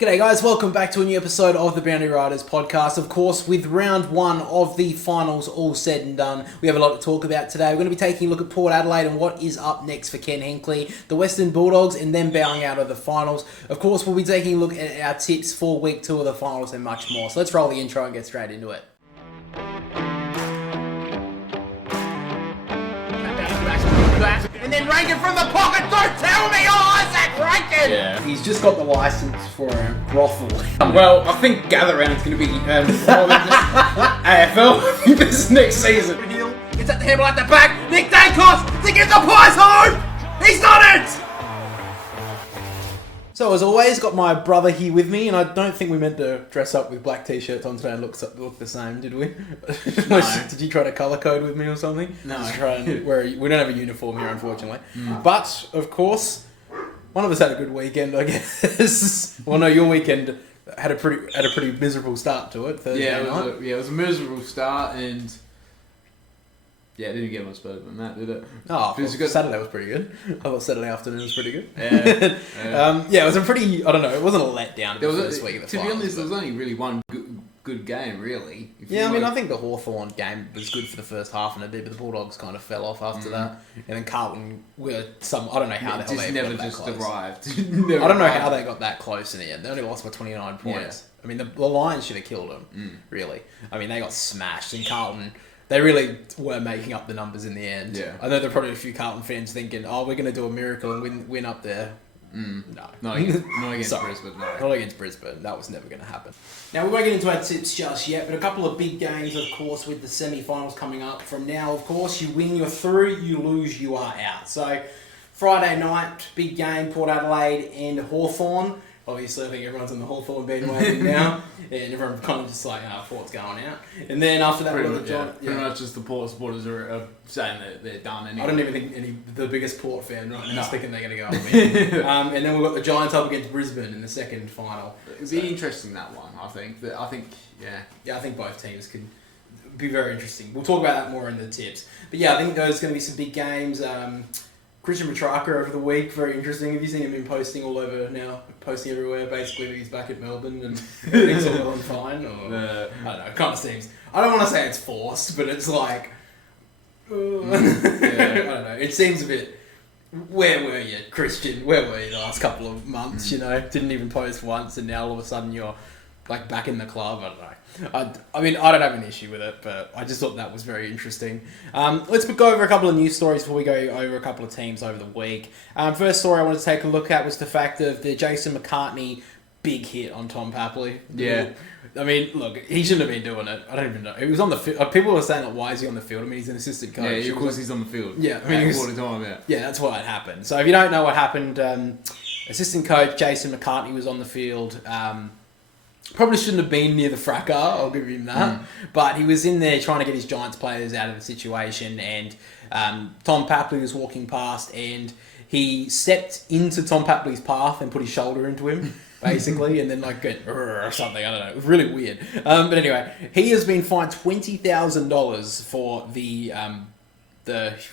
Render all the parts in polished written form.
G'day guys, welcome back to a new episode of the Boundary Riders podcast. Of course, with round one of the finals all said and done, we have a lot to talk about today. We're going to be taking a look at Port Adelaide and what is up next for Ken Hinkley, the Western Bulldogs, and then bowing out of the finals. Of course, we'll be taking a look at our tips for week 2 of the finals and much more. So let's roll the intro and get straight into it. And then Rankin from the pocket, don't tell me, Isaac Rankin! Yeah. He's just got the license for a brothel. Well, I think Gather Round's going to be AFL this next season. It's at the handle at the back, Nick Dacos to get the pies home! He's done it! So as always, got my brother here with me, and I don't think we meant to dress up with black t-shirts on today and look the same, did we? No. Did you try to colour code with me or something? No. Just try and we don't have a uniform here, unfortunately. But, of course, one of us had a good weekend, I guess. Well, no, your weekend had a pretty miserable start to it, Thursday night. It was a miserable start, and it didn't get much better than that, did it? Oh, Because well, Saturday was pretty good. I thought Saturday afternoon was pretty good. Yeah. It was a pretty, I don't know, it wasn't a letdown the first week of the To finals. be honest, there was only really one good game, really. I think the Hawthorn game was good for the first half and a bit, but the Bulldogs kind of fell off after that. And then Carlton were I don't know how the hell they never got that just close. arrived. I don't know how they got that close in the end. They only lost by 29 points. Yeah. I mean, the Lions should have killed them, really. I mean, they got smashed, and Carlton, they really were making up the numbers in the end. Yeah. I know there are probably a few Carlton fans thinking, we're going to do a miracle and win up there. No. Not against Sorry. Brisbane, no. Not against Brisbane. That was never going to happen. Now, we won't get into our tips just yet, but a couple of big games, of course, with the semi-finals coming up. From now, of course, you win, you're through. You lose, you are out. So, Friday night, big game, Port Adelaide and Hawthorn. Obviously, I think everyone's on the Hawthorn bandwagon now. And everyone's kind of just like, Port's going out. And then after that, pretty much just the Port supporters are saying that they're done anyway. I don't even think the biggest Port fan right now is thinking they're going to go and win. And then we've got the Giants up against Brisbane in the second final. It'd be interesting, that one, I think. I think both teams could be very interesting. We'll talk about that more in the tips. But yeah, I think there's going to be some big games. Christian Petracca over the week, very interesting. Have you seen him been posting all over now? Posting everywhere, basically that he's back at Melbourne and everything's all well and fine? Or, I don't know, it kind of seems... I don't want to say it's forced, but it's like... I don't know, it seems a bit... Where were you, Christian? Where were you the last couple of months, you know? Didn't even post once, and now all of a sudden you're like back in the club. I don't know. I mean, I don't have an issue with it, but I just thought that was very interesting. Let's go over a couple of news stories before we go over a couple of teams over the week. First story I wanted to take a look at was the fact of the Jason McCartney big hit on Tom Papley. Yeah. I mean, look, he shouldn't have been doing it. I don't even know. He was on the field. People were saying, like, why is he on the field? I mean, he's an assistant coach. Yeah, of course he's on the field. Yeah, I mean, all the time, yeah. Yeah, that's what happened. So if you don't know what happened, assistant coach Jason McCartney was on the field. Probably shouldn't have been near the fracas, I'll give him that. But he was in there trying to get his Giants players out of the situation, and Tom Papley was walking past, and he stepped into Tom Papley's path and put his shoulder into him, basically, and then like went or something, I don't know. It was really weird. But anyway, he has been fined $20,000 for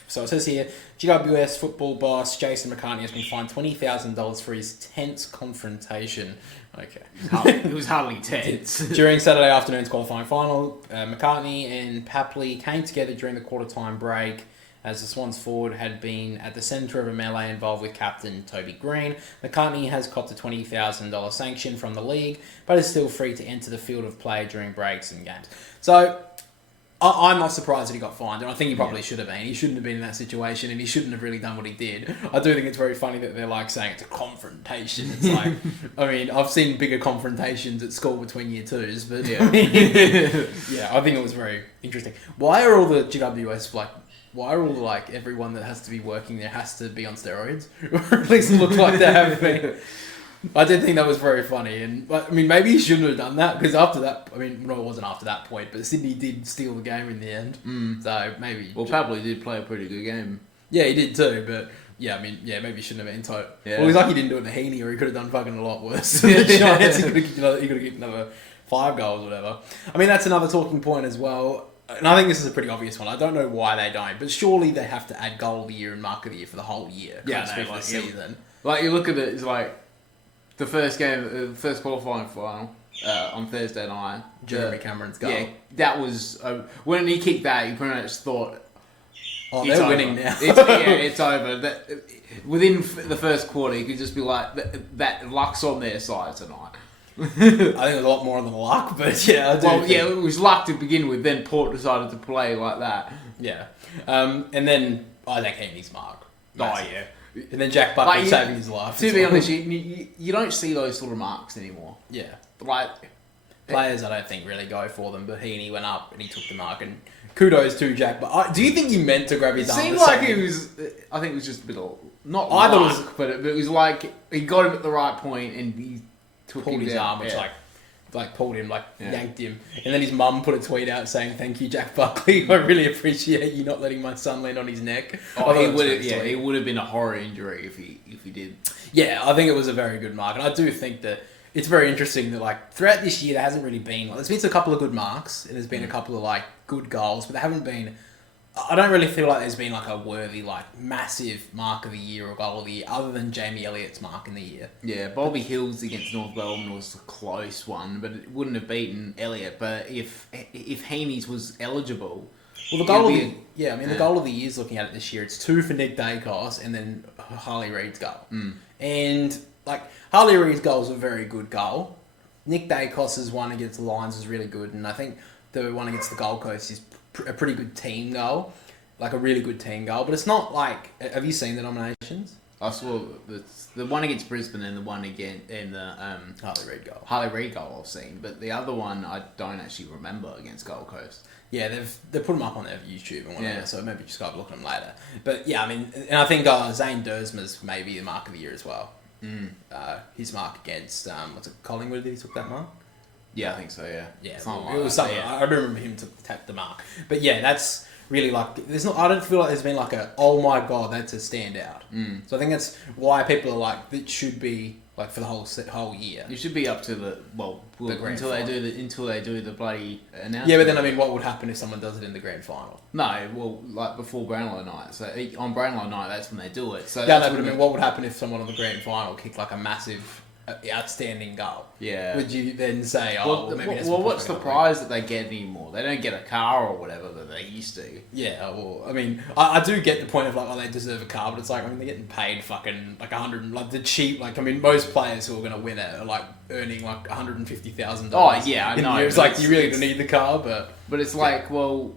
so it says here, GWS football boss Jason McCartney has been fined $20,000 for his tense confrontation. Okay. It was hardly tense. During Saturday afternoon's qualifying final, McCartney and Papley came together during the quarter-time break as the Swans forward had been at the centre of a melee involved with captain Toby Green. McCartney has copped a $20,000 sanction from the league, but is still free to enter the field of play during breaks and games. So, I'm not surprised that he got fined, and I think he probably should have been. He shouldn't have been in that situation, and he shouldn't have really done what he did. I do think it's very funny that they're like saying it's a confrontation. It's like, I mean, I've seen bigger confrontations at school between year twos, but I think it was very interesting. Why are all the GWS everyone that has to be working there has to be on steroids? Or at least look like they have been. I did think that was very funny, and I mean, maybe he shouldn't have done that, because after that, I mean, no, it wasn't after that point, but Sydney did steal the game in the end, so maybe... Well, Papley did play a pretty good game. Yeah, he did too, but maybe he shouldn't have been told. Yeah. Well, he's lucky he didn't do it in a heaney, or he could have done fucking a lot worse. The Giants, he could have kicked another 5 goals or whatever. I mean, that's another talking point as well, and I think this is a pretty obvious one. I don't know why they don't, but surely they have to add goal of the year and mark of the year for the whole year. Yeah, for the season. Like, you look at it, it's like... the first game, first qualifying final on Thursday night. Jeremy Cameron's goal. Yeah, that was when he kicked that. You pretty much thought, "Oh, it's they're over. winning now." It's over. Within the first quarter, you could just be like, "That luck's on their side tonight." I think it was a lot more than luck, but yeah, I do. Well, yeah, it was luck to begin with. Then Port decided to play like that. Yeah, and then Isaac Heaney's mark. Massive. Oh yeah, and then Jack Buckley Like, saving his life. To be honest, you don't see those sort of marks anymore. Yeah. Like Players, I don't think really go for them, but Heaney went up and he took the mark. And kudos to Jack. But do you think he meant to grab his it arm? seemed like it was. I think it was just a bit of not I thought luck, but it was like he got him at the right point and he took pulled him his down. arm, which Yeah. like pulled him, Yeah. yanked him. And then his mum put a tweet out saying, "Thank you, Jack Buckley. I really appreciate you not letting my son land on his neck." Oh, I he thought would it have. was Yeah, sweet. it would have been a horror injury if he did. Yeah, I think it was a very good mark, and I do think that it's very interesting that like throughout this year there hasn't really been there's been a couple of good marks and there's been a couple of like good goals, but there haven't been. I don't really feel like there's been like a worthy like massive mark of the year or goal of the year other than Jamie Elliott's mark in the year. Yeah, Bobby Hills against North Melbourne was a close one, but it wouldn't have beaten Elliott. But if Heaney's was eligible, Well, the goal of it'd the the goal of the year's looking at it this year. It's 2 for Nick Dacos and then Harley Reid's goal. And like Harley Reid's goal is a very good goal. Nick Dacos's one against the Lions was really good, and I think the one against the Gold Coast is a pretty good team goal, like a really good team goal. But it's not like. Have you seen the nominations? I saw the one against Brisbane and the one against in the Harley Reid goal. Harley Reid goal I've seen, but the other one I don't actually remember against Gold Coast. Yeah, they've put them up on their YouTube and whatever, Yeah. so maybe just go look at them later. But yeah, I mean, and I think Zane Dersma's maybe the mark of the year as well. His mark against what's it, Collingwood? Did he took that mark? Yeah, I think so. Yeah, Yeah, something it like was that, something. yeah. I don't remember him to tap the mark, but yeah, that's really like there's not. I don't feel like there's been like a oh my god that's a standout. So I think that's why people are like it should be like for the whole year. You should be up to the grand until they final. do the bloody announcement. Yeah, but then I mean, what would happen if someone does it in the grand final? No, well, like before Brownlow night. So on Brownlow night, that's when they do it. So Yeah, that's no, but I when mean, what would happen if someone on the grand final kicked like a massive, outstanding goal? Yeah. Would you then say, oh, Well, maybe that's what's the pushing it up? prize that they get anymore? They don't get a car or whatever that they used to. Yeah, well, I mean, I do get the point of like, oh, they deserve a car, but it's like, I mean, they're getting paid fucking like 100, like the cheap, like, I mean, most players who are going to win it are like earning like $150,000. Oh, yeah, I know, It's but like, it's- you really it's- don't need the car, but But it's like, well,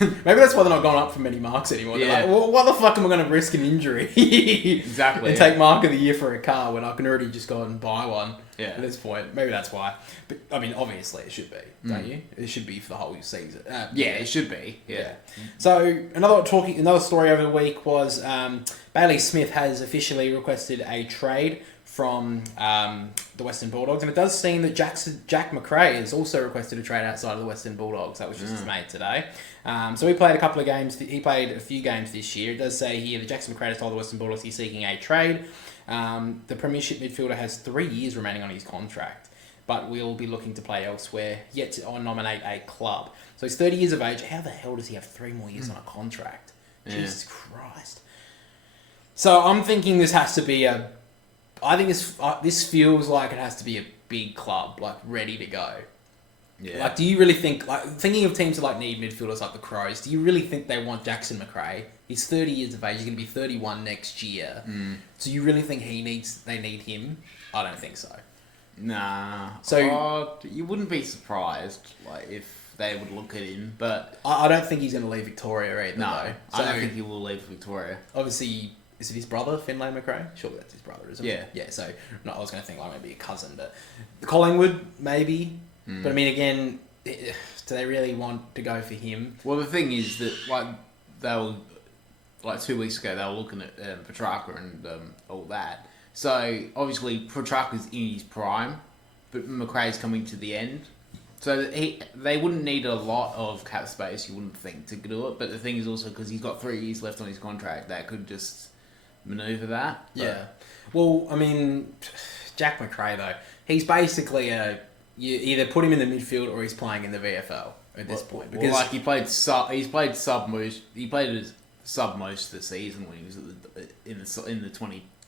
maybe that's why they're not going up for many marks anymore. They're Yeah. like, well, what the fuck am I going to risk an injury? Exactly, And yeah. take mark of the year for a car when I can already just go and buy one. Yeah. At this point, maybe that's why. But I mean, obviously, it should be, don't you? It should be for the whole season. yeah, it should be. Yeah. So another story over the week was Bailey Smith has officially requested a trade from the Western Bulldogs, and it does seem that Jack McRae has also requested a trade outside of the Western Bulldogs. That was just made today. So he played a couple of games. He played a few games this year. It does say here that Jackson McRae has told the Western Bulldogs he's seeking a trade. The Premiership midfielder has 3 years remaining on his contract, but will be looking to play elsewhere, yet to nominate a club. So he's 30 years of age. How the hell does he have 3 more years on a contract? Yeah. Jesus Christ. So I'm thinking this has to be I think this feels like it has to be a big club, like ready to go. Yeah. Like, do you really think, like, thinking of teams that like need midfielders like the Crows, do you really think they want Jackson McRae? He's 30 years of age. He's going to be 31 next year. Do you really think they need him? I don't think so. Nah. So- you wouldn't be surprised, like, if they would look at him, but I don't think he's going to leave Victoria either. no, though. I don't think he will leave Victoria. Obviously, is it his brother, Finlay McRae? Surely that's his brother, isn't it? Yeah. Yeah, so no, I was going to think like maybe a cousin, but Collingwood, maybe. But I mean, again, do they really want to go for him? Well, the thing is that, like, they were, like, 2 weeks ago, they were looking at Petracca and all that. So, obviously, Petracca's in his prime, but McRae's coming to the end. So, they wouldn't need a lot of cap space, you wouldn't think, to do it. But the thing is also, because he's got 3 years left on his contract, that could just manoeuvre that. But Yeah. Well, I mean, Jack McRae, though, he's basically you either put him in the midfield or he's playing in the VFL at this point. Because like, he played sub most of the season when he was in the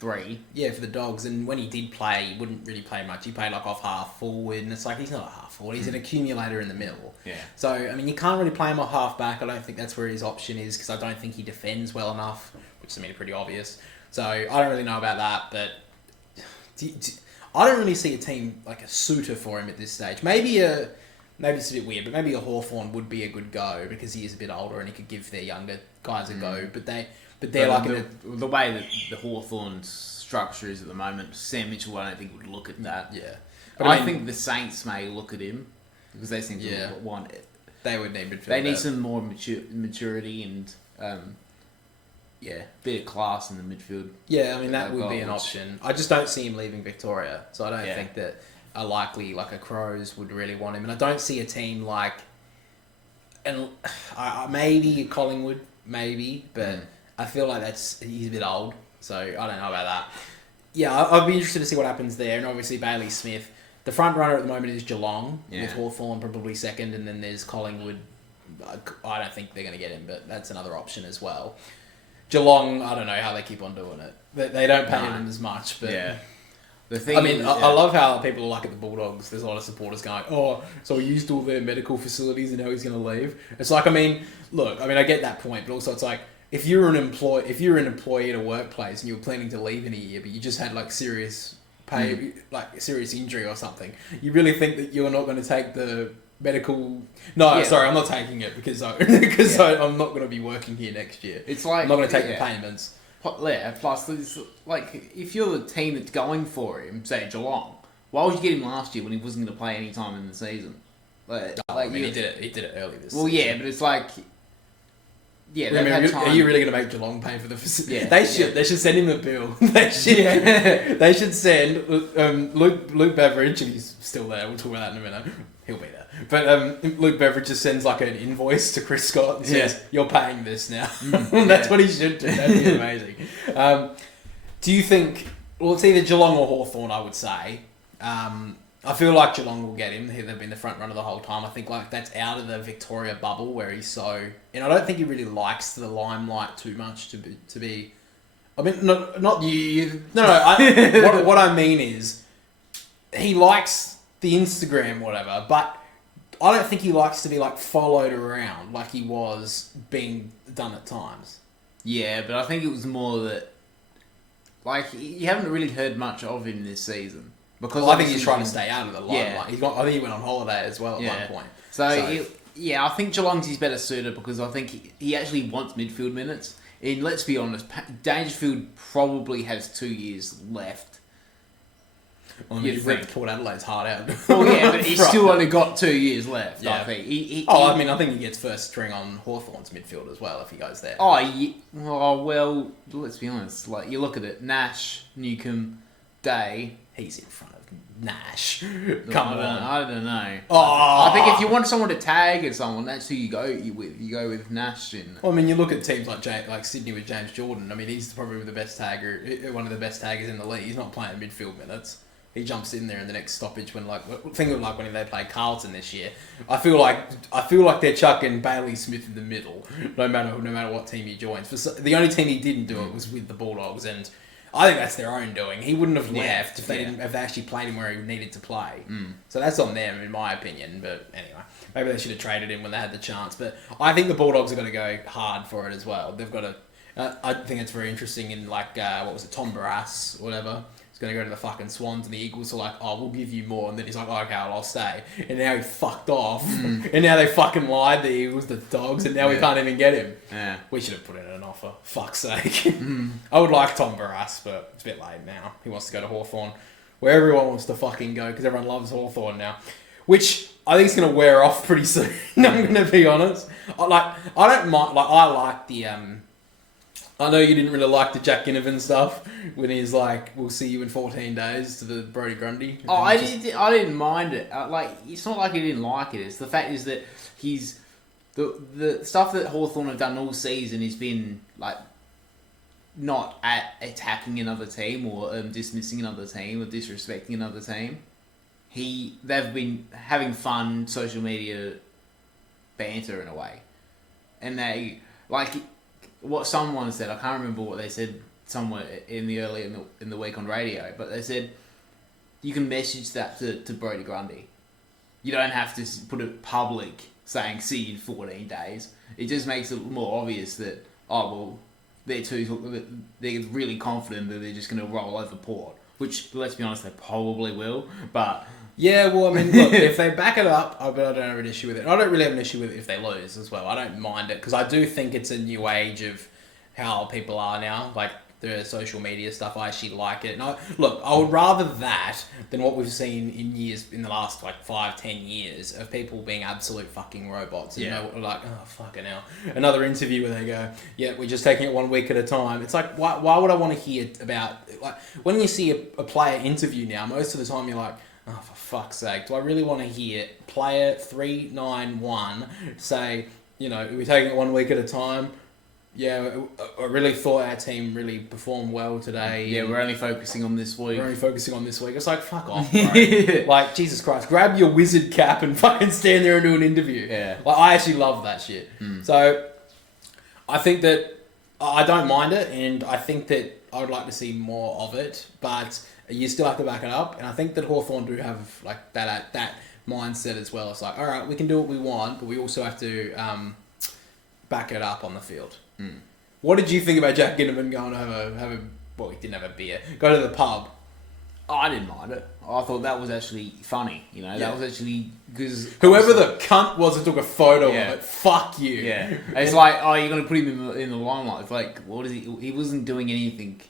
3. Yeah, for the Dogs. And when he did play, he wouldn't really play much. He played like off half forward, and it's like he's not a half forward. He's an accumulator in the middle. Yeah. So, I mean, you can't really play him off half back. I don't think that's where his option is because I don't think he defends well enough, which to me is pretty obvious. So, I don't really know about that, but I don't really see a team like a suitor for him at this stage. Maybe it's a bit weird, but maybe a Hawthorn would be a good go because he is a bit older and he could give their younger guys a go. But they're like the way that the Hawthorn structure is at the moment, Sam Mitchell, I don't think would look at that. Yeah, but I think the Saints may look at him because they seem to want it. They would need midfield. They need some more maturity and bit of class in the midfield. Yeah, I mean that would be an option. I just don't see him leaving Victoria, so I don't think that a likely like a Crows would really want him, and I don't see a team like, and maybe Collingwood, maybe, but I feel like he's a bit old, so I don't know about that. Yeah, I'd be interested to see what happens there, and obviously Bailey Smith. The front runner at the moment is Geelong, with Hawthorn probably second, and then there's Collingwood. I don't think they're going to get him, but that's another option as well. Geelong, I don't know how they keep on doing it. They don't pay him as much, but the thing. I mean, I love how people are like at the Bulldogs. There's a lot of supporters going, "Oh, so he used all their medical facilities and now he's going to leave." It's like, I mean, look, I get that point, but also it's like if you're an employee at a workplace and you're planning to leave in a year, but you just had like serious serious injury or something, you really think that you're not going to take the medical? No, sorry, I'm not taking it because I'm not going to be working here next year. It's like I'm not going to take the payments. Yeah, plus, like, if you're the team that's going for him, say Geelong, why would you get him last year when he wasn't going to play any time in the season? He did it early this season. Well, yeah, but it's like... Yeah, are you really going to make Geelong pay for the facility? Yeah, they should. They should send him a bill. They should send Luke Beveridge, if he's still there. We'll talk about that in a minute. He'll be there. But Luke Beveridge just sends like an invoice to Chris Scott and says, "You're paying this now." That's what he should do. That'd be amazing. Do you think? Well, it's either Geelong or Hawthorn, I would say. I feel like Geelong will get him. They've been the front runner the whole time. I think like that's out of the Victoria bubble where he's so... And I don't think he really likes the limelight too much to be... I mean, not you... No. What I mean is he likes the Instagram, whatever, but I don't think he likes to be like followed around like he was being done at times. Yeah, but I think it was more that... Like, you haven't really heard much of him this season. Because I think he's trying to stay out of the limelight. I think he went on holiday as well at one point. So I think Geelong's his better suitor because I think he actually wants midfield minutes. And let's be honest, Dangerfield probably has 2 years left. Well, you've ripped Port Adelaide's heart out. Well, yeah, but he's still only got 2 years left, I think. I think he gets first string on Hawthorn's midfield as well if he goes there. Well, let's be honest. Like, you look at it, Nash, Newcombe, Day... He's in front of Nash. Come on. I don't know. I think if you want someone to tag at someone, that's who you go with. You go with Nash. Well, I mean, you look at teams like Sydney with James Jordan. I mean, he's probably the best tagger, one of the best taggers in the league. He's not playing midfield minutes. He jumps in there in the next stoppage when think of when they played Carlton this year. I feel like they're chucking Bailey Smith in the middle, no matter what team he joins. The only team he didn't do it was with the Bulldogs, and I think that's their own doing. He wouldn't have left if they actually played him where he needed to play. So that's on them, in my opinion. But anyway, maybe they should have traded him when they had the chance. But I think the Bulldogs are going to go hard for it as well. They've got to... I think it's very interesting in Tom Barras or whatever. He's going to go to the fucking Swans and the Eagles are like, "Oh, we'll give you more." And then he's like, "Oh, okay, I'll stay." And now he fucked off. And now they fucking lied, the Eagles, the Dogs, and now we can't even get him. Yeah. We should have put in an offer. Fuck's sake. I would like Tom Barras, but it's a bit late now. He wants to go to Hawthorn, where everyone wants to fucking go because everyone loves Hawthorn now. Which I think is going to wear off pretty soon. I'm going to be honest. I don't mind. I like the... I know you didn't really like the Jack Ginnivan stuff when he's like, "We'll see you in 14 days" to the Brodie Grundy. I didn't mind it. It's not like he didn't like it. It's the fact is that he's the stuff that Hawthorn have done all season has been like not attacking another team or dismissing another team or disrespecting another team. They've been having fun social media banter in a way, and they like. What someone said, I can't remember what they said somewhere in the week on radio, but they said you can message that to Brodie Grundy. You don't have to put it public saying see you in 14 days. It just makes it more obvious that they're really confident that they're just going to roll over Port, which, let's be honest, they probably will, but... Yeah, well, I mean, look, if they back it up, I don't have an issue with it. I don't really have an issue with it if they lose as well. I don't mind it, because I do think it's a new age of how people are now, like the social media stuff. I actually like it. And I would rather that than what we've seen in the last, 5-10 years of people being absolute fucking robots. And like, oh, fucking hell. Another interview where they go, yeah, we're just taking it 1 week at a time. It's like, why would I want to hear about... Like, when you see a player interview now, most of the time you're like, oh, for fuck's sake, do I really want to hear player 391 say, we're taking it 1 week at a time? Yeah, I really thought our team really performed well today. Yeah, we're only focusing on this week. It's like, fuck off, bro. Like, Jesus Christ, grab your wizard cap and fucking stand there and do an interview. Yeah. Like, I actually love that shit. So, I think that I don't mind it, and I think that I would like to see more of it, but you still have to back it up, and I think that Hawthorn do have like that mindset as well. It's like, all right, we can do what we want, but we also have to back it up on the field. What did you think about Jack Ginnivan going to have a well, he didn't have a beer, go to the pub? Oh, I didn't mind it. I thought that was actually funny, that was actually, because... Whoever the cunt was that took a photo of it, fuck you. Yeah. It's like, oh, you're going to put him in the limelight. It's like, what is he wasn't doing anything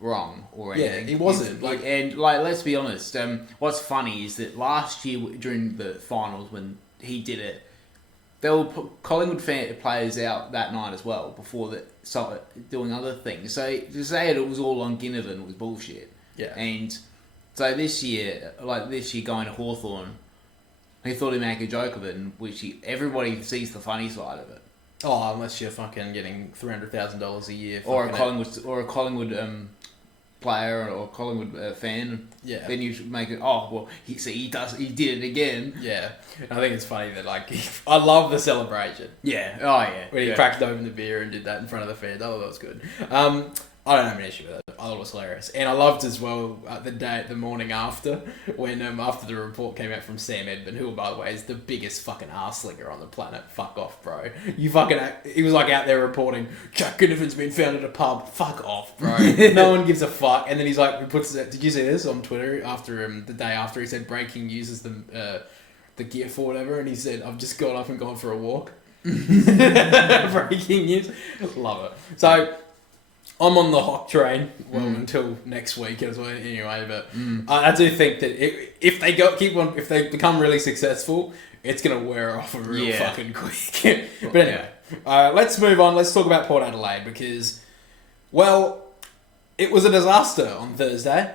wrong or anything. Yeah, he wasn't. Let's be honest, what's funny is that last year during the finals when he did it, they were Collingwood players out that night as well before that started doing other things. So to say it was all on Ginnivan was bullshit. Yeah. And so this year going to Hawthorn, he thought he'd make a joke of it, in which everybody sees the funny side of it. Oh, unless you're fucking getting $300,000 a year, or a Collingwood player or Collingwood fan. Yeah. Then you should make it. Oh well, he did it again. Yeah. I think it's funny that I love the celebration. Yeah. Oh yeah. When he cracked open the beer and did that in front of the fans. Oh, that was good. I don't have an issue with it. I thought it was hilarious. And I loved as well the morning after, when after the report came out from Sam Edmund, who, by the way, is the biggest fucking arse-slinger on the planet. Fuck off, bro. He was out there reporting, Jack Ginnivan's been found at a pub. Fuck off, bro. No one gives a fuck. And then he's like, did you see this on Twitter after the day after he said breaking news is the GIF or whatever, and he said, I've just got up and gone for a walk. Breaking news. Love it. So... I'm on the Hawk train until next week as well. Anyway, but I do think that if they become really successful, it's gonna wear off real fucking quick. But anyway, let's move on. Let's talk about Port Adelaide because, well, it was a disaster on Thursday.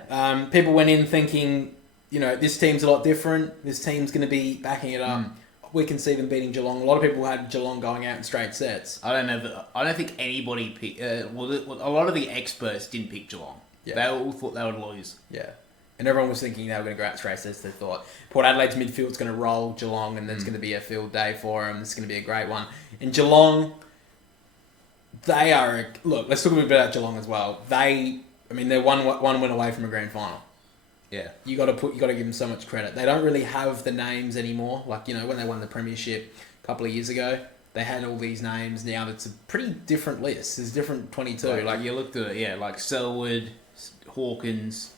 People went in thinking, this team's a lot different. This team's gonna be backing it up. We can see them beating Geelong. A lot of people had Geelong going out in straight sets. I don't think anybody picked... a lot of the experts didn't pick Geelong. Yeah. They all thought they would lose. Yeah. And everyone was thinking they were going to go out straight sets. They thought Port Adelaide's midfield's going to roll Geelong and there's going to be a field day for them. It's going to be a great one. And Geelong, they are... Look, let's talk a bit about Geelong as well. They're one win away from a grand final. Yeah, you got to give them so much credit. They don't really have the names anymore. Like when they won the premiership a couple of years ago, they had all these names. Now it's a pretty different list. There's different 22. Like you looked at it, like Selwood, Hawkins,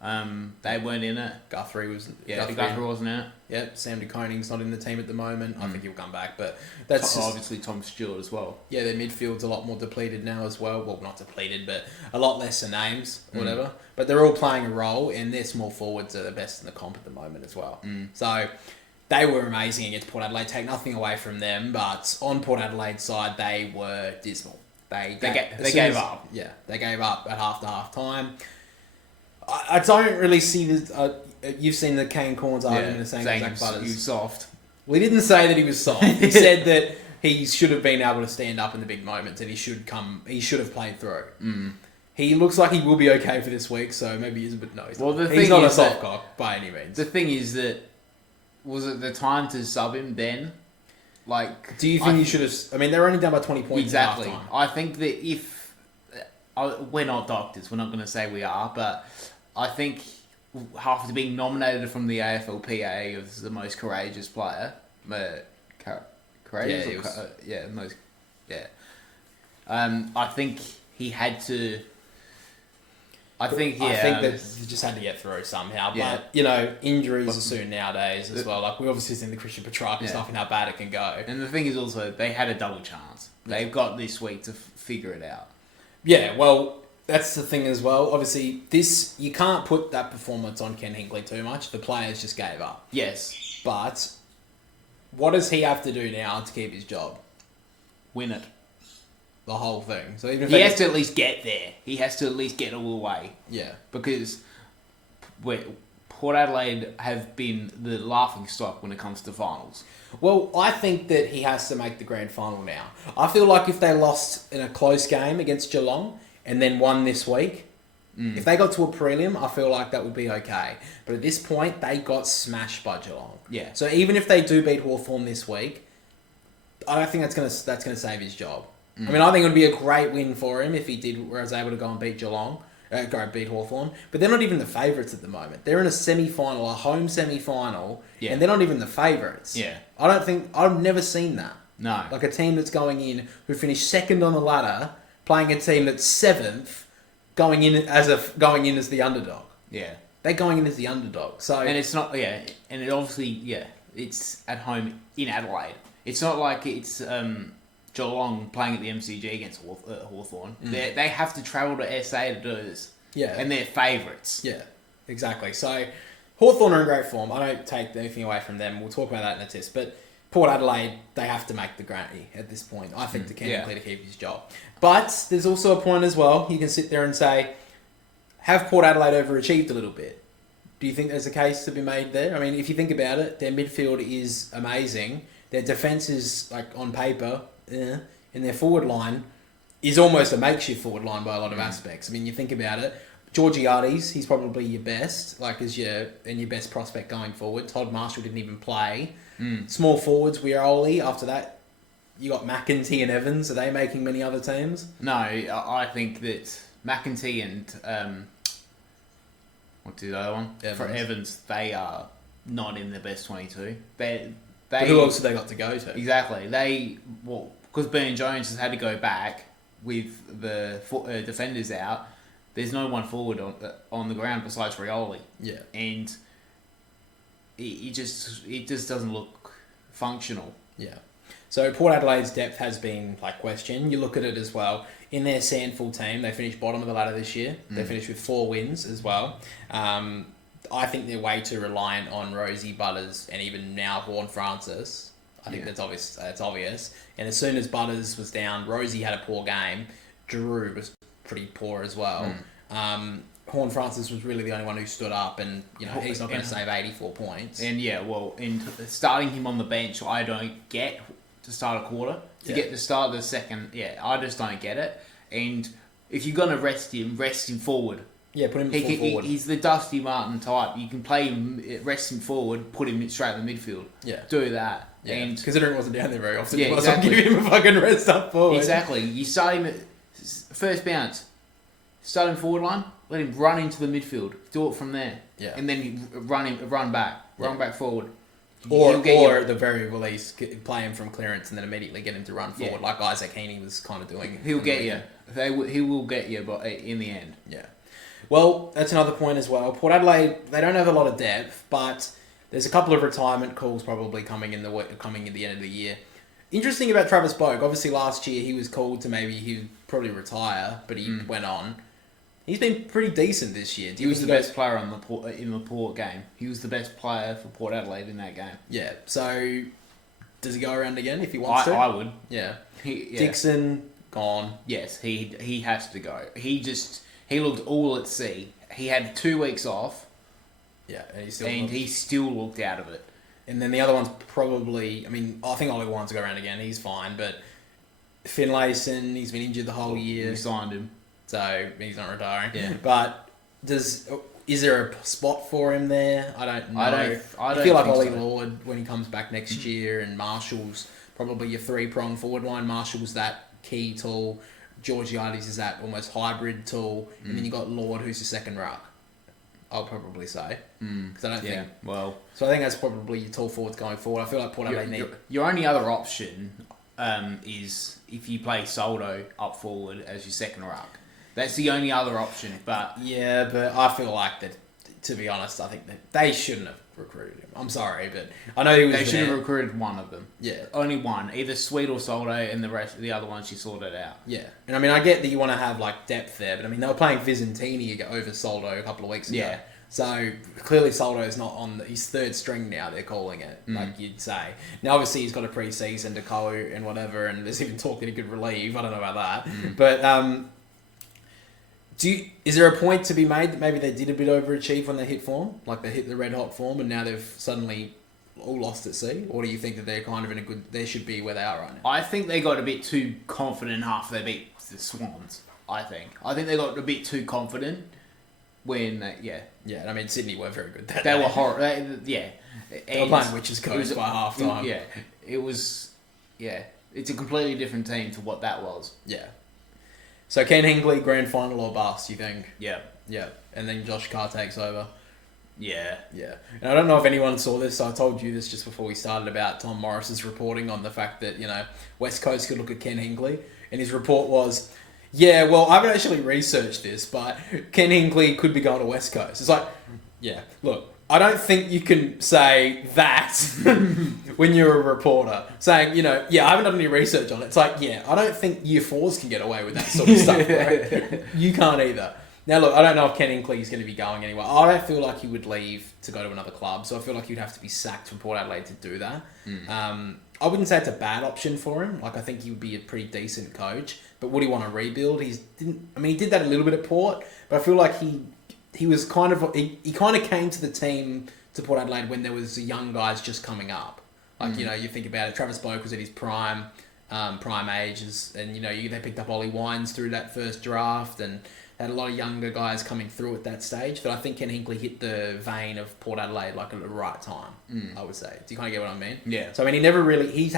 they weren't in it. Guthrie was. Guthrie wasn't in it. Yep, Sam de Koning's not in the team at the moment. I think he'll come back, but that's obviously Tom Stewart as well. Yeah, their midfield's a lot more depleted now as well. Well, not depleted, but a lot lesser names, whatever. But they're all playing a role, and their small forwards are the best in the comp at the moment as well. So they were amazing against Port Adelaide. Take nothing away from them, but on Port Adelaide's side, they were dismal. They gave up. Yeah, they gave up at half time. I don't really see this. You've seen the Kane Corns argument saying Zach Butters. He was soft. We didn't say that he was soft. He said that he should have been able to stand up in the big moments and he should have played through. He looks like he will be okay for this week, so maybe he's a bit... No, he's not a soft cock by any means. The thing is that... Was it the time to sub him then? Like... Do you think you should have... I mean, they're only down by 20 points. Exactly. I think that if... we're not doctors. We're not going to say we are, but I think after being nominated from the AFLPA as the most courageous player, courageous, I think he had to. I think that you just had to get through somehow. But, you know, injuries are soon nowadays as well. Like, we obviously seen the Christian Petracca stuff and how bad it can go. And the thing is also, they had a double chance. They've got this week to figure it out. Yeah, well, that's the thing as well. Obviously, you can't put that performance on Ken Hinkley too much. The players just gave up. Yes. But what does he have to do now to keep his job? Win it. The whole thing. So even if he has to at least get there. He has to at least get all the way. Yeah. Because Port Adelaide have been the laughing stock when it comes to finals. Well, I think that he has to make the grand final now. I feel like if they lost in a close game against Geelong and then won this week, if they got to a prelim, I feel like that would be okay. But at this point, they got smashed by Geelong. Yeah. So even if they do beat Hawthorn this week, I don't think that's gonna save his job. I mean, I think it would be a great win for him if he was able to go and beat Geelong, beat Hawthorn. But they're not even the favourites at the moment. They're in a semi-final, a home semi-final, and they're not even the favourites. Yeah. I've never seen that. No. Like a team that's going in, who finished second on the ladder, playing a team that's seventh, going in as the underdog. Yeah. They're going in as the underdog. So and it's not, and it obviously, it's at home in Adelaide. It's not like it's Geelong playing at the MCG against Hawthorn. They have to travel to SA to do this. Yeah. And they're favourites. Yeah, exactly. So Hawthorn are in great form. I don't take anything away from them. We'll talk about that in a test. But Port Adelaide, they have to make the granny at this point. I think to Ken Hinkley to keep his job. But there's also a point as well. You can sit there and say, have Port Adelaide overachieved a little bit? Do you think there's a case to be made there? I mean, if you think about it, their midfield is amazing. Their defence is, like, on paper, and their forward line is almost a makeshift forward line by a lot of aspects. I mean, you think about it, Georgiades, he's probably your best, like as your best prospect going forward. Todd Marshall didn't even play. Small forwards, Weiroli. After that, you got McEntee and Evans. Are they making many other teams? No, I think that McEntee and what's the other one? For Evans, they are not in the best 22. But who else have they got to go to? Exactly. Because Ben Jones has had to go back with the defenders out. There's no one forward on the ground besides Rioli. Yeah, and it just doesn't look functional. Yeah. So Port Adelaide's depth has been questioned. You look at it as well. In their Sandful team, they finished bottom of the ladder this year. They finished with 4 wins as well. I think they're way too reliant on Rosie, Butters, and even now Horne-Francis. I think that's obvious. That's obvious. And as soon as Butters was down, Rosie had a poor game. Drew was pretty poor as well. Horne-Francis was really the only one who stood up, and he's not going to save 84 points. And in starting him on the bench, I don't get to start a quarter. To get to start the second, I just don't get it. And if you're going to rest him forward. Yeah, put him forward. He's the Dusty Martin type. You can play him, rest him forward, put him straight in the midfield. Yeah. Do that. Yeah. And considering it wasn't down there very often, you might as well give him a fucking rest up forward. Exactly. You start him at first bounce. Start him forward line. Let him run into the midfield. Do it from there. Yeah. And then you run back. Run back forward. Or at the very least, play him from clearance and then immediately get him to run forward, like Isaac Heaney was kind of doing. He'll get you. He will get you, but in the end. Yeah. Well, that's another point as well. Port Adelaide, they don't have a lot of depth, but there's a couple of retirement calls probably coming at the end of the year. Interesting about Travis Boak. Obviously, last year he was called to he'd probably retire, but he went on. He's been pretty decent this year. He was the best player in the Port game. He was the best player for Port Adelaide in that game. Yeah. So, does he go around again if he wants to? I would. Yeah. Dixon gone. Yes, he has to go. He looked all at sea. He had 2 weeks off. Yeah, and he still looked out of it. And then the other one's probably, I think Ollie wants to go around again. He's fine, but Finlayson, he's been injured the whole year. We signed him. So he's not retiring. Yeah. But is there a spot for him there? I don't know. I feel like Ollie Lord, when he comes back next year, and Marshall's probably your 3-pronged forward line. Marshall's that key, tall, Georgiades is that almost hybrid tool, and then you got Lord, who's your second ruck. I'll probably say because I don't think. Well, so I think that's probably your tall forwards going forward. I feel like Port Adelaide need. Your only other option is if you play Soldo up forward as your second ruck. That's the only other option. But yeah, but I feel like that. To be honest, I think that they shouldn't have recruited him. I'm sorry, but I know he was. They should have recruited one of them. Yeah, only one, either Sweet or Soldo, and the other ones you sorted out. Yeah, and I mean I get that you want to have like depth there, but I mean they were playing Vizentini over Soldo a couple of weeks ago. Yeah. So clearly Soldo is not on his third string now. They're calling it like you'd say. Now obviously he's got a pre-season to go and whatever, and there's even talk that he could relieve. I don't know about that, but is there a point to be made that maybe they did a bit overachieve when they hit form, like they hit the red hot form, and now they've suddenly all lost at sea, or do you think that they're kind of in a good? They should be where they are right now. I think they got a bit too confident after they beat the Swans. I think they got a bit too confident when Yeah, I mean Sydney were very good. They were horrible. They were playing Witches Coast by half time. It was. Yeah, it's a completely different team to what that was. Yeah. So Ken Hinkley, grand final or bust, you think? Yeah. Yeah. And then Josh Carr takes over? Yeah. Yeah. And I don't know if anyone saw this, so I told you this just before we started about Tom Morris's reporting on the fact that, West Coast could look at Ken Hinkley. And his report was, yeah, well, I haven't actually researched this, but Ken Hinkley could be going to West Coast. It's like, yeah, look, I don't think you can say that when you're a reporter. Saying, I haven't done any research on it. It's like, yeah, I don't think Year 4s can get away with that sort of stuff, right? You can't either. Now, look, I don't know if Ken Hinkley is going to be going anywhere. I don't feel like he would leave to go to another club, so I feel like he'd have to be sacked from Port Adelaide to do that. I wouldn't say it's a bad option for him. Like, I think he would be a pretty decent coach. But would he want to rebuild? He did that a little bit at Port, but I feel like he was kind of came to the team to Port Adelaide when there was young guys just coming up. Like, you think about it, Travis Boak was at his prime ages, and, they picked up Ollie Wines through that first draft, and had a lot of younger guys coming through at that stage. But I think Ken Hinkley hit the vein of Port Adelaide like at the right time, I would say. Do you kind of get what I mean? Yeah. So, he never really, he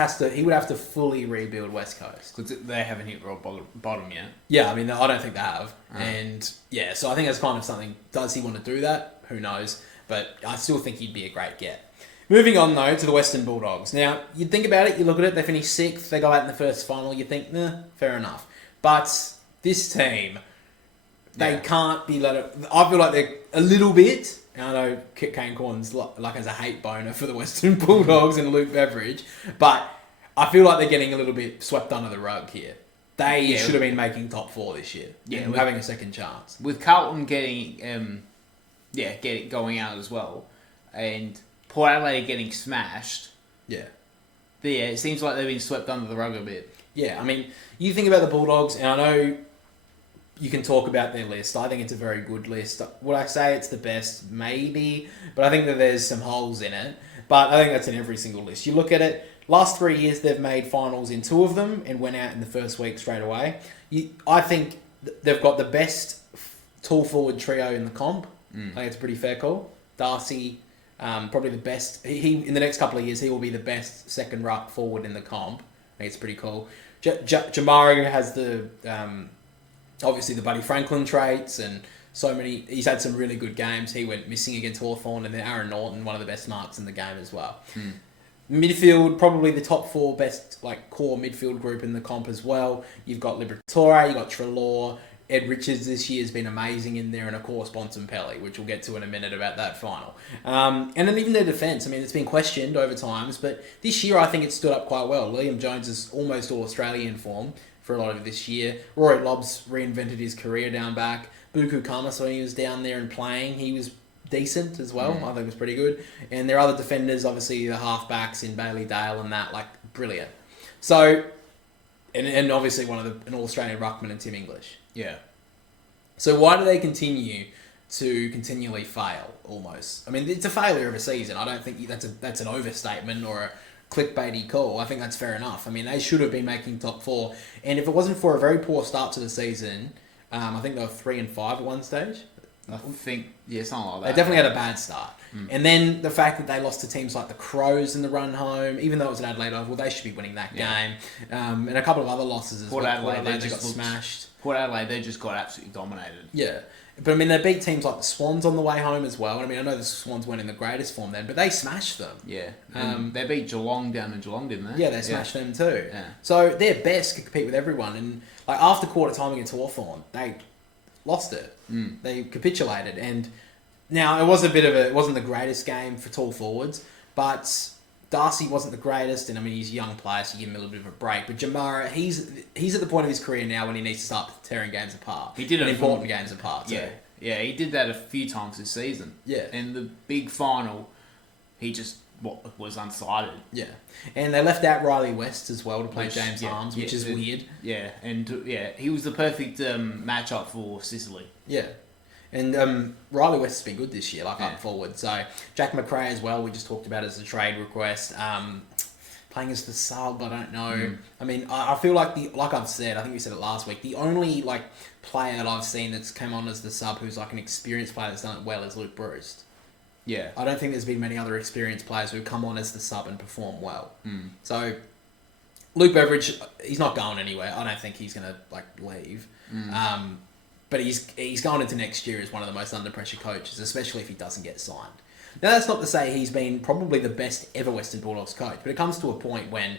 would have to fully rebuild West Coast. Because they haven't hit rock bottom yet. Yeah, I don't think they have. And, yeah, so I think that's kind of something, does he want to do that? Who knows? But I still think he'd be a great get. Moving on, though, to the Western Bulldogs. Now, you think about it, you look at it, they finish 6th, they go out in the first final, you think, fair enough. But this team, they can't be I feel like they're a little bit, and I know Kane Corn's like as a hate boner for the Western Bulldogs and Luke Beveridge, but I feel like they're getting a little bit swept under the rug here. They should have been making top 4 this year. Yeah, having a second chance. With Carlton getting going out as well, and Port Adelaide getting smashed. Yeah, it seems like they've been swept under the rug a bit. Yeah, you think about the Bulldogs, and I know you can talk about their list. I think it's a very good list. Would I say it's the best? Maybe. But I think that there's some holes in it. But I think that's in every single list. You look at it, last 3 years they've made finals in 2 of them and went out in the first week straight away. I think they've got the best tall forward trio in the comp. I think it's a pretty fair call. Darcy, probably the best. He in the next couple of years, he will be the best second ruck forward in the comp. I think it's pretty cool. Jamaru has the... obviously the Buddy Franklin traits and so many. He's had some really good games. He went missing against Hawthorn, and then Aaron Norton, one of the best marks in the game as well. Midfield, probably the top 4 best core midfield group in the comp as well. You've got Liberatore, you've got Treloar. Ed Richards this year has been amazing in there, and of course Bontempelli, which we'll get to in a minute about that final. And then even their defence, it's been questioned over times, but this year I think it stood up quite well. Liam Jones is almost all Australian form for a lot of this year. Rory Lobbs reinvented his career down back. Buku Kamas, when he was down there and playing, he was decent as well. I think it was pretty good. And there are other defenders, obviously the halfbacks in Bailey Dale and that, brilliant. So, and obviously an All-Australian ruckman and Tim English. Yeah. So why do they continue to continually fail, almost? It's a failure of a season. I don't think that's an overstatement or a clickbaity call. I think that's fair enough. They should have been making top 4. And if it wasn't for a very poor start to the season, I think they were 3 and 5 at one stage. I think, something like that. They definitely had a bad start. And then the fact that they lost to teams like the Crows in the run home, even though it was an Adelaide Oval, they should be winning that game. And a couple of other losses as Port well. Adelaide, Port Adelaide got smashed. Port Adelaide, they just got absolutely dominated. Yeah. But I mean, they beat teams like the Swans on the way home as well. I mean, I know the Swans weren't in the greatest form then, but they smashed them. Yeah. They beat Geelong down in Geelong, didn't they? Yeah, they smashed them too. Yeah. So their best could compete with everyone. And like after quarter time against Hawthorn, they lost it. They capitulated. And now it wasn't the greatest game for tall forwards, but Darcy wasn't the greatest, and I mean he's a young player, so you give him a little bit of a break. But Jamara, he's at the point of his career now when he needs to start tearing games apart. He did it important games apart. Too. Yeah, he did that a few times this season. Yeah, and the big final, he just was unsighted. Yeah, and they left out Riley West as well to play James Arms, which is weird. Yeah, and he was the perfect matchup for Sicily. Yeah. And Riley West has been good this year, up forward. So Jack McRae as well, we just talked about as a trade request. Playing as the sub, I don't know. I mean, I feel like like I've said, I think we said it last week, the only player that I've seen that's come on as the sub who's an experienced player that's done it well is Luke Bruce. Yeah. I don't think there's been many other experienced players who come on as the sub and perform well. So Luke Beveridge, he's not going anywhere. I don't think he's going to leave. But he's going into next year as one of the most under pressure coaches, especially if he doesn't get signed. Now that's not to say he's been probably the best ever Western Bulldogs coach, but it comes to a point when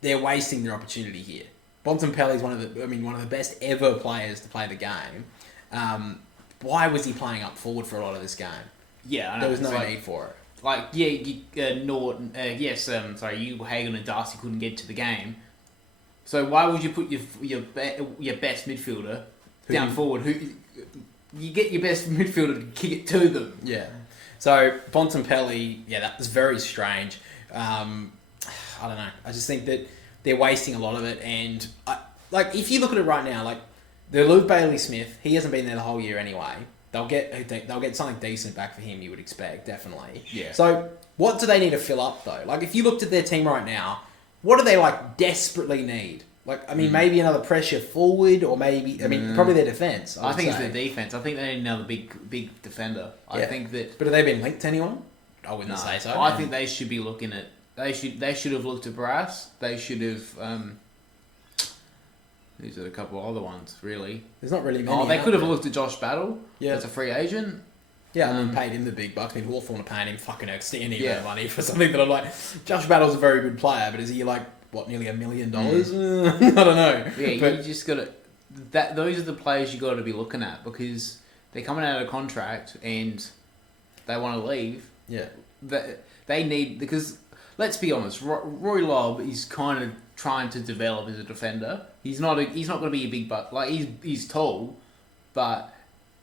they're wasting their opportunity here. Bontempelli's one of the best ever players to play the game. Why was he playing up forward for a lot of this game? Yeah, I know. There was no need for it. You Hagan and Darcy couldn't get to the game. So why would you put your best midfielder down forward? Who you get your best midfielder to kick it to them? Yeah. So Bontempelli, that was very strange. I don't know. I just think that they're wasting a lot of it, and if you look at it right now, the Luke Bailey Smith, he hasn't been there the whole year anyway. They'll get something decent back for him, you would expect, definitely. Yeah. So what do they need to fill up though? If you looked at their team right now, what do they desperately need? Maybe another pressure forward, or probably their defence. I think it's their defence. I think they need another big defender. I think that. But have they been linked to anyone? I wouldn't say so. I think they should be looking at. They should have looked at Brass. They should have. These are a couple of other ones, really. There's not really many. They could have looked at Josh Battle. Yeah. As a free agent. Yeah, paid him the big bucks. Hawthorn are paying him fucking outstanding amount of money for something that I'm like, Josh Battle's a very good player, but is he nearly $1 million? I don't know. Yeah, but you just got to... Those are the players you got to be looking at, because they're coming out of contract and they want to leave. Yeah. They need... Because, let's be honest, Roy Lobb is kind of trying to develop as a defender. He's not going to be a big butt. He's tall, but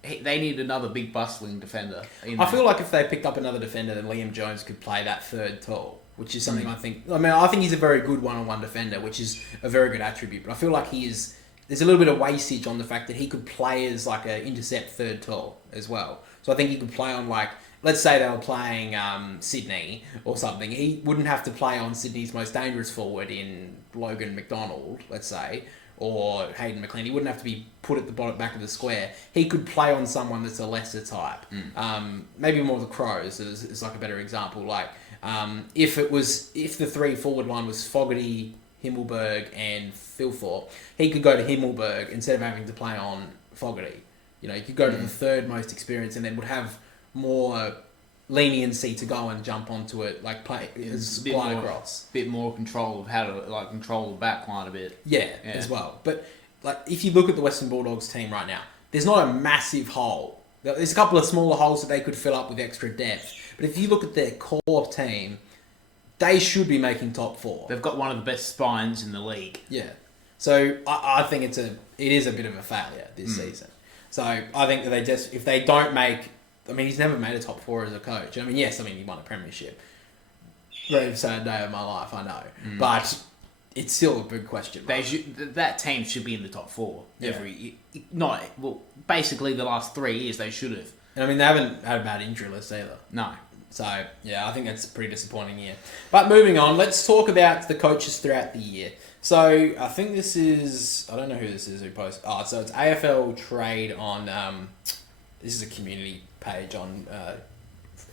they need another big bustling defender. I feel like if they picked up another defender, then Liam Jones could play that third tall, which is something I think he's a very good one-on-one defender, which is a very good attribute. But I feel like there's a little bit of wastage on the fact that he could play as an intercept third tall as well. So I think he could play on let's say they were playing Sydney or something. He wouldn't have to play on Sydney's most dangerous forward in Logan McDonald, let's say, or Hayden McLean. He wouldn't have to be put at the back of the square. He could play on someone that's a lesser type. Maybe more the Crows is a better example. If the three forward line was Fogarty, Himmelberg, and Philthorpe, he could go to Himmelberg instead of having to play on Fogarty. He could go to the third most experienced, and then would have more leniency to go and jump onto it, play slide across. Bit more control of how to control the back line a bit. Yeah, as well. But if you look at the Western Bulldogs team right now, there's not a massive hole. There's a couple of smaller holes that they could fill up with extra depth. But if you look at their core team, they should be making top four. They've got one of the best spines in the league. Yeah. So I think it is a bit of a failure this season. So I think that if they don't make... he's never made a top four as a coach. Yes, he won a premiership. Very sad day of my life, I know. But it's still a big question mark. That team should be in the top four. Yeah. Basically the last 3 years they should have. And they haven't had a bad injury list either. No. So, I think that's a pretty disappointing year. But moving on, let's talk about the coaches throughout the year. So, I think this is... I don't know who this is who posts... Oh, so it's AFL Trade on this is a community page on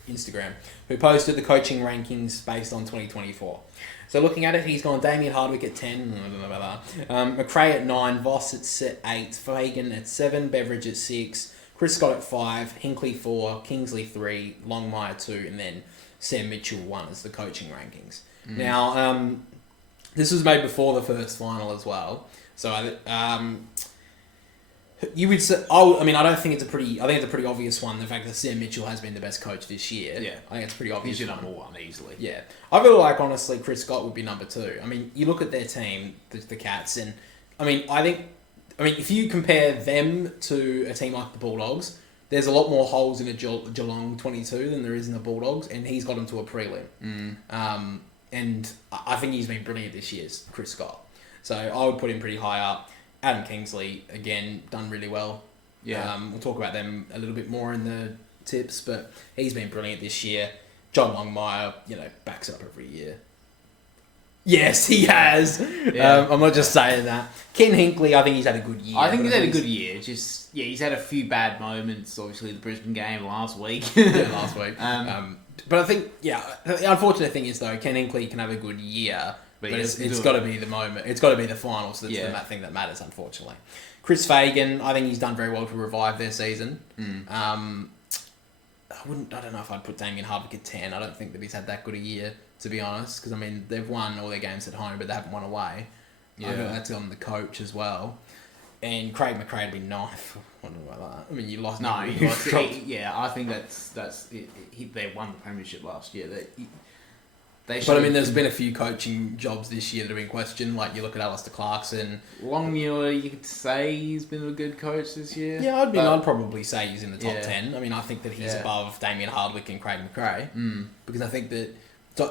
Instagram, who posted the coaching rankings based on 2024. So looking at it, he's gone Damien Hardwick at 10. I don't know about that. McRae at 9. Voss at 8. Fagan at 7. Beveridge at 6. Chris Scott at 5. Hinkley 4. Kingsley 3. Longmire 2. And then Sam Mitchell 1 as the coaching rankings. Now, this was made before the first final as well. So you would say, I don't think it's a pretty. I think it's a pretty obvious one. The fact that Sam Mitchell has been the best coach this year. Yeah, I think it's pretty obvious. He's your number one easily. Yeah, I feel like honestly, Chris Scott would be number 2. I mean, you look at their team, the Cats, and I think if you compare them to a team like the Bulldogs, there's a lot more holes in a Geelong 22 than there is in the Bulldogs, and he's got them to a prelim. And I think he's been brilliant this year, Chris Scott. So I would put him pretty high up. Adam Kingsley, again, done really well. Yeah. We'll talk about them a little bit more in the tips, but he's been brilliant this year. John Longmire, backs up every year. Yes, he has. Yeah. I'm not just saying that. Ken Hinkley, I think he's had a good year. I think he's had a good year. He's had a few bad moments. Obviously, the Brisbane game last week. Last week. But I think, the unfortunate thing is, though, Ken Hinkley can have a good year, but it's got to be the moment. It's got to be the finals that's the thing that matters, unfortunately. Chris Fagan, I think he's done very well to revive their season. I don't know if I'd put Damien Hardwick at 10. I don't think that he's had that good a year, to be honest, because, they've won all their games at home, but they haven't won away. Yeah. I think that's on the coach as well. And Craig McRae would be 9th. I don't know about that. You lost. No, you lost. I think that's it. They won the premiership last year. But there's been a few coaching jobs this year that have been questioned. Like you look at Alistair Clarkson. Longmuir, you could say he's been a good coach this year. Yeah, I'd probably say he's in the top 10. I think that he's above Damien Hardwick and Craig McRae. Because I think that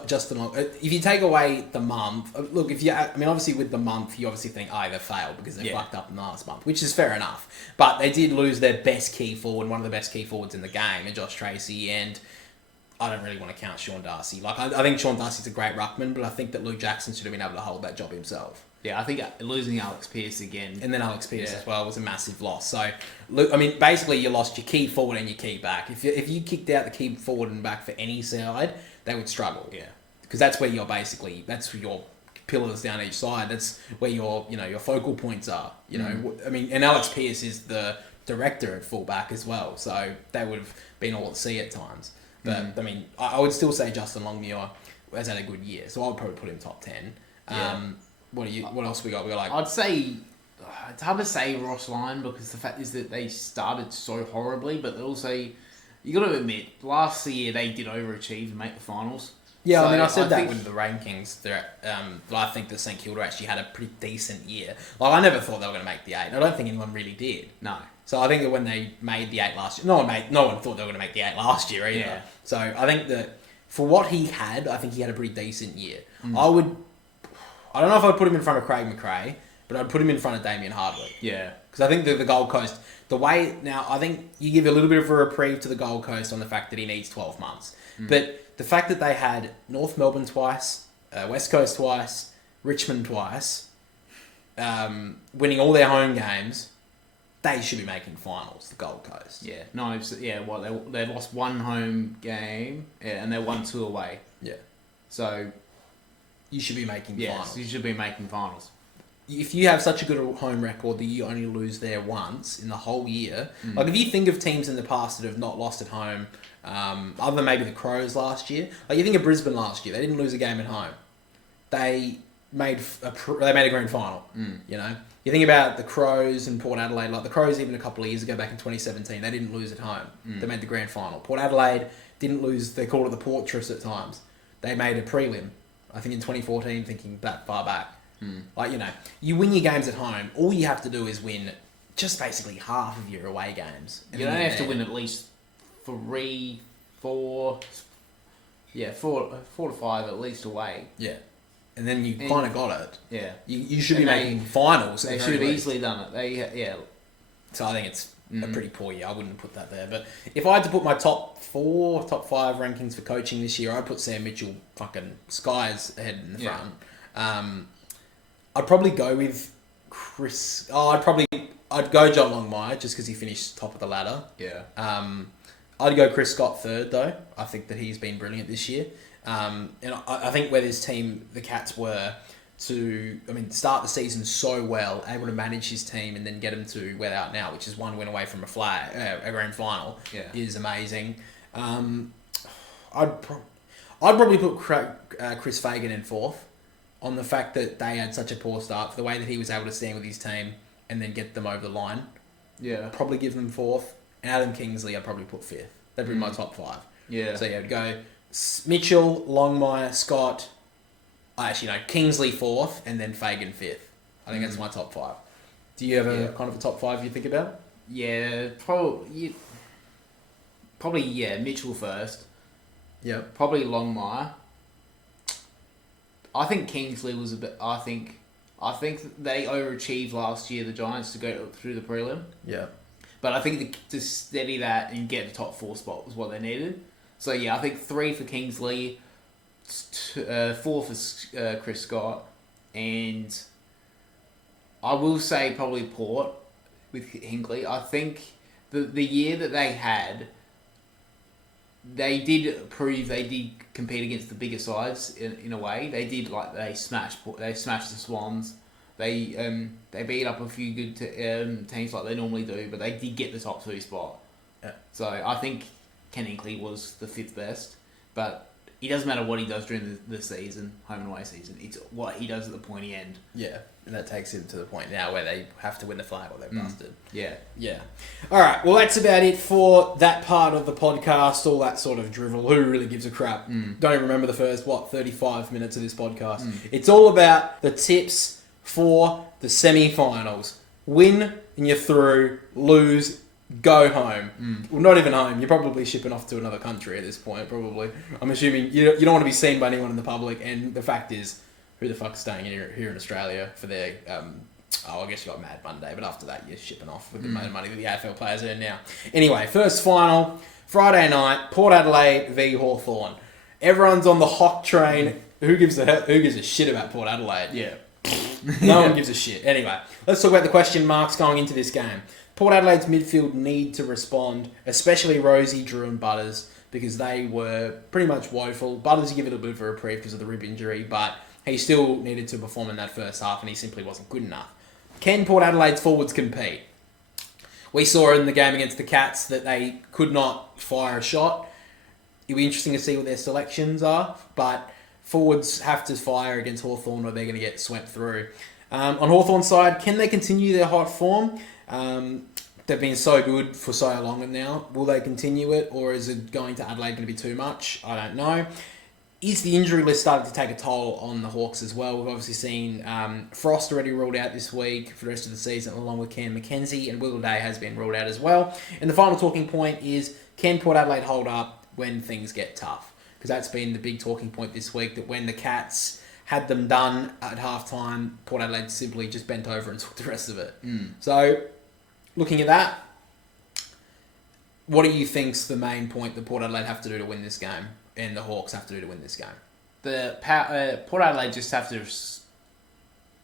Justin, if you take away the month, look, obviously with the month, you obviously think, they failed because they fucked up in the last month, which is fair enough. But they did lose their best key forward, one of the best key forwards in the game, and Josh Tracy, and I don't really want to count Sean Darcy. I think Sean Darcy's a great ruckman, but I think that Luke Jackson should have been able to hold that job himself. Yeah, I think losing Alex Pearce again. And then Alex Pearce as well was a massive loss. So, basically you lost your key forward and your key back. If you kicked out the key forward and back for any side, they would struggle. Yeah. Because that's where that's where your pillars down each side. That's where your focal points are. And Alex Pearce is the director at fullback as well. So they would have been all at sea at times. But, I would still say Justin Longmuir has had a good year. So I would probably put him top 10. What else we got? We got I'd say it's hard to say Ross Lyon because the fact is that they started so horribly, but also you got to admit last year they did overachieve and make the finals. Yeah, so I said that with the rankings. I think that St Kilda actually had a pretty decent year. I never thought they were going to make the 8. I don't think anyone really did. No. So I think that when they made the 8 last year, no one thought they were going to make the 8 last year either. Yeah. So I think that for what he had, I think he had a pretty decent year. I don't know if I'd put him in front of Craig McRae, but I'd put him in front of Damien Hardwick. Yeah. Because I think that the Gold Coast, I think you give a little bit of a reprieve to the Gold Coast on the fact that he needs 12 months. But the fact that they had North Melbourne twice, West Coast twice, Richmond twice, winning all their home games, they should be making finals, the Gold Coast. Yeah. No, they lost one home game and they won 2 away. Yeah. So you should be making finals. You should be making finals. If you have such a good home record that you only lose there once in the whole year, if you think of teams in the past that have not lost at home, other than maybe the Crows last year, you think of Brisbane last year, they didn't lose a game at home. They made a grand final. You think about the Crows and Port Adelaide, the Crows even a couple of years ago back in 2017, they didn't lose at home. They made the grand final. Port Adelaide didn't lose, they called it the Portress at times. They made a prelim, I think in 2014, thinking that far back. You win your games at home, all you have to do is win just basically half of your away games. You don't have to win at least 3, 4 to 5 at least away. Yeah. And then you kind of got it. Yeah. You should be making finals. They should have easily done it. So I think it's a pretty poor year. I wouldn't put that there. But if I had to put my top 5 rankings for coaching this year, I'd put Sam Mitchell fucking skies ahead in the front. I'd probably go with Chris. I'd I'd go John Longmire just because he finished top of the ladder. Yeah. I'd go Chris Scott third though. I think that he's been brilliant this year. And I think where this team, the Cats, were start the season so well, able to manage his team and then get them to where they are now, which is one win away from a grand final, is amazing. I'd probably put Chris Fagan in fourth on the fact that they had such a poor start, for the way that he was able to stand with his team and then get them over the line. Yeah. Probably give them fourth. And Adam Kingsley, I'd probably put fifth. That'd be my top five. Yeah. So I'd go Mitchell, Longmire, Scott. Kingsley fourth, and then Fagan fifth. I think that's my top five. Do you have a kind of a top five you think about? Yeah, Mitchell first. Yeah. Probably Longmire. I think Kingsley was a bit. I think they overachieved last year, the Giants, to go through the prelim. Yeah. But I think to steady that and get the top 4 spot was what they needed. So I think 3 for Kingsley, 4 for Chris Scott, and I will say probably Port with Hinkley. I think the year that they had, they did prove they did compete against the bigger sides in a way. They did, they smashed the Swans. They beat up a few good teams like they normally do, but they did get the top 2 spot. Yeah. So I think Ken Hinkley was the 5th best, but it doesn't matter what he does during the season, home and away season. It's what he does at the pointy end. Yeah, and that takes him to the point now where they have to win the flag or they're busted. Yeah. Yeah. All right, well, that's about it for that part of the podcast, all that sort of drivel. Who really gives a crap? Don't even remember the first, 35 minutes of this podcast. It's all about the tips for the semi-finals. Win and you're through, lose, go home. Well, not even home. You're probably shipping off to another country at this point, probably. I'm assuming you don't want to be seen by anyone in the public, and the fact is, who the fuck's staying here in Australia for their... I guess you got Mad Monday, but after that you're shipping off with the amount of money that the AFL players earn now. Anyway, first final, Friday night, Port Adelaide v Hawthorn. Everyone's on the Hock train. Who gives a shit about Port Adelaide? Yeah. No one gives a shit. Anyway, let's talk about the question marks going into this game. Port Adelaide's midfield need to respond, especially Rosie, Drew and Butters, because they were pretty much woeful. Butters give it a bit of a reprieve because of the rib injury, but he still needed to perform in that first half and he simply wasn't good enough. Can Port Adelaide's forwards compete? We saw in the game against the Cats that they could not fire a shot. It'll be interesting to see what their selections are, but forwards have to fire against Hawthorn or they're going to get swept through. On Hawthorn's side, can they continue their hot form? They've been so good for so long now. Will they continue it, or is it going to Adelaide going to be too much? I don't know. Is the injury list starting to take a toll on the Hawks as well? We've obviously seen Frost already ruled out this week for the rest of the season, along with Cam McKenzie, and Will Day has been ruled out as well. And the final talking point is, can Port Adelaide hold up when things get tough? Because that's been the big talking point this week, that when the Cats had them done at halftime, Port Adelaide simply just bent over and took the rest of it. So, looking at that, what do you think's the main point that Port Adelaide have to do to win this game, and the Hawks have to do to win this game? Port Adelaide just have to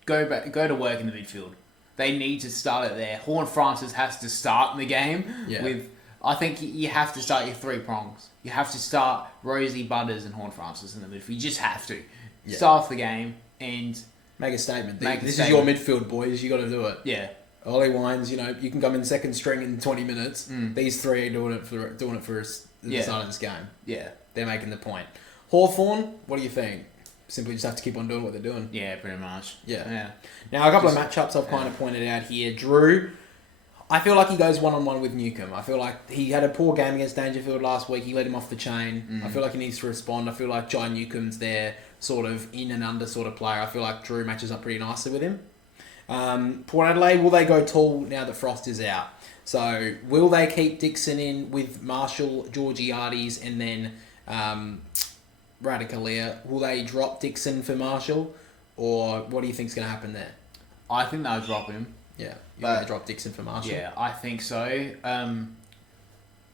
go to work in the midfield. They need to start it there. Horn Francis has to start in the game with. I think you have to start your 3 prongs. You have to start Rosie, Butters, and Horn Francis in the midfield. You just have to start off the game and make a statement. This is your midfield, boys. You got to do it. Yeah. Ollie Wines, you can come in second string in 20 minutes. These 3 are doing it for the start of this game. Yeah. They're making the point. Hawthorn, what do you think? Simply just have to keep on doing what they're doing. Yeah, pretty much. Yeah. Now, a couple of matchups I've kind of pointed out here. Drew, I feel like he goes one-on-one with Newcomb. I feel like he had a poor game against Dangerfield last week. He let him off the chain. I feel like he needs to respond. I feel like Jai Newcomb's their sort of in and under sort of player. I feel like Drew matches up pretty nicely with him. Port Adelaide, will they go tall now that Frost is out? So, will they keep Dixon in with Marshall, Georgiades, and then Radicalier? Will they drop Dixon for Marshall? Or what do you think's going to happen there? I think they'll drop him. Yeah, you're going to drop Dixon for Marshall? Yeah, I think so.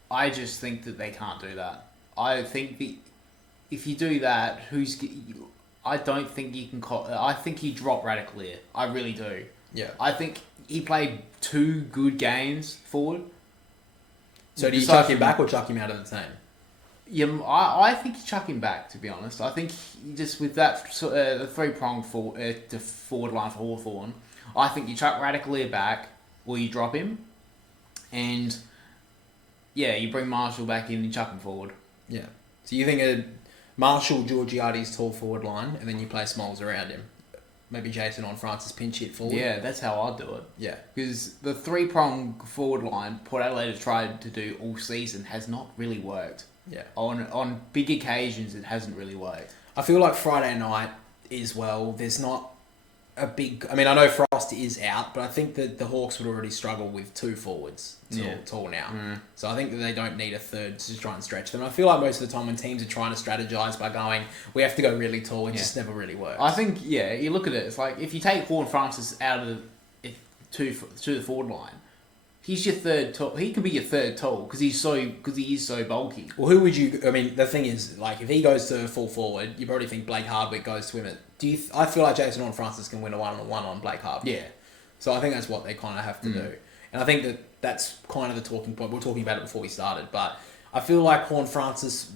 I just think that they can't do that. I think if you do that, I don't think you can... I think you drop Radicalier. I really do. Yeah. I think he played 2 good games forward. So do you chuck him back or chuck him out of the team? Yeah, I think you chuck him back, to be honest. I think just with that the 3-pronged forward line for Hawthorn, I think you chuck Radicalier back or you drop him. And, yeah, you bring Marshall back in and chuck him forward. Yeah. So you think a Marshall, Georgiades tall forward line, and then you play Smalls around him. Maybe Jason on Francis pinch hit forward. Yeah, that's how I'd do it. Yeah. Because the 3-pronged forward line Port Adelaide have tried to do all season has not really worked. Yeah. On big occasions, it hasn't really worked. I feel like Friday night as well, there's not a big... I mean, I know Frost is out, but I think that the Hawks would already struggle with 2 forwards tall now. Mm. So I think that they don't need a third to try and stretch them. I feel like most of the time when teams are trying to strategise by going, we have to go really tall, it just never really works. I think, you look at it, it's like if you take Horn Francis out of to the forward line, he's your third tall. He could be your third tall because he is so bulky. Well, who would you... I mean, the thing is, like, if he goes to full forward, you probably think Blake Hardwick goes to him at... I feel like Jason Horn-Francis can win a one-on-one on Blake Hardwick. Yeah. So I think that's what they kind of have to do. And I think that's kind of the talking point. We were talking about it before we started, but I feel like Horn-Francis,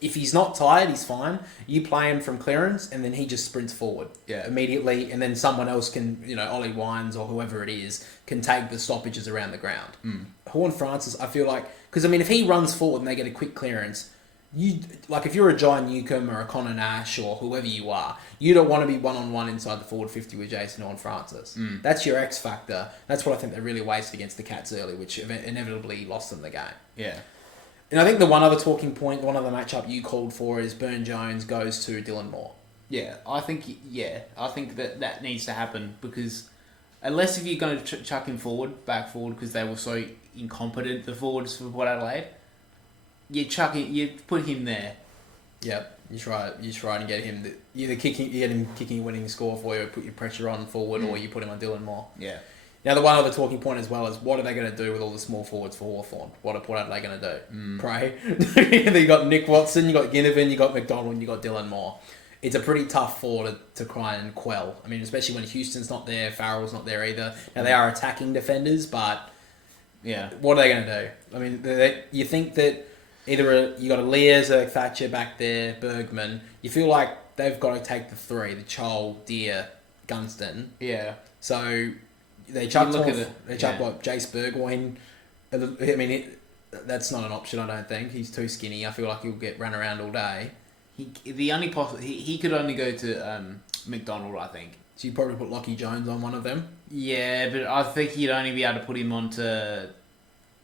if he's not tired, he's fine. You play him from clearance, and then he just sprints forward immediately, and then someone else can, Ollie Wines or whoever it is, can take the stoppages around the ground. Horn-Francis, I feel like... Because, I mean, if he runs forward and they get a quick clearance... if you're a John Newcomb or a Connor Nash or whoever you are, you don't want to be one-on-one inside the forward 50 with Jason Horn-Francis. That's your X factor. That's what I think they really wasted against the Cats early, which inevitably lost them the game. Yeah. And I think the one other talking point, one other matchup you called for is Burn Jones goes to Dylan Moore. Yeah, I think that needs to happen because unless if you're going to chuck him back forward because they were so incompetent, the forwards for Port Adelaide, you put him there. Yep, you try and get him kicking a winning score for you, or put your pressure on forward, or you put him on Dylan Moore. Yeah. Now the one other talking point as well is what are they going to do with all the small forwards for Hawthorn? What are Port Adelaide going to do? Pray. You got Nick Watson, you got Ginnivan, you got McDonald, and you got Dylan Moore. It's a pretty tough four to try and quell. I mean, especially when Houston's not there, Farrell's not there either. Now they are attacking defenders, but what are they going to do? I mean, you think that either you got a Lears, a Thatcher back there, Bergman. You feel like they've got to take the 3, the Chol, Deer, Gunston. Yeah. So they chuck what Jace Burgoyne. I mean, that's not an option. I don't think he's too skinny. I feel like he'll get run around all day. He could only go to McDonald, I think. So you probably put Lockie Jones on one of them. Yeah, but I think you'd only be able to put him onto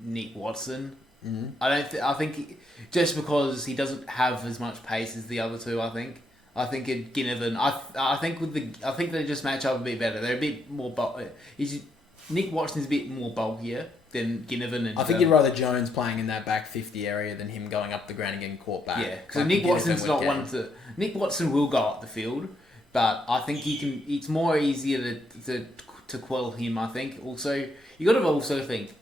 Nick Watson. Mm-hmm. I think just because he doesn't have as much pace as the other two. I think at Ginnivan. I think they just match up a bit better. They're a bit more Nick Watson's a bit more bulkier than Ginnivan. And I think you'd rather Jones playing in that back 50 area than him going up the ground and getting caught back. Yeah, so Nick Watson's not one to... Nick Watson will go up the field, but I think he can... It's more easier to quell him, I think. Also, you got to also think...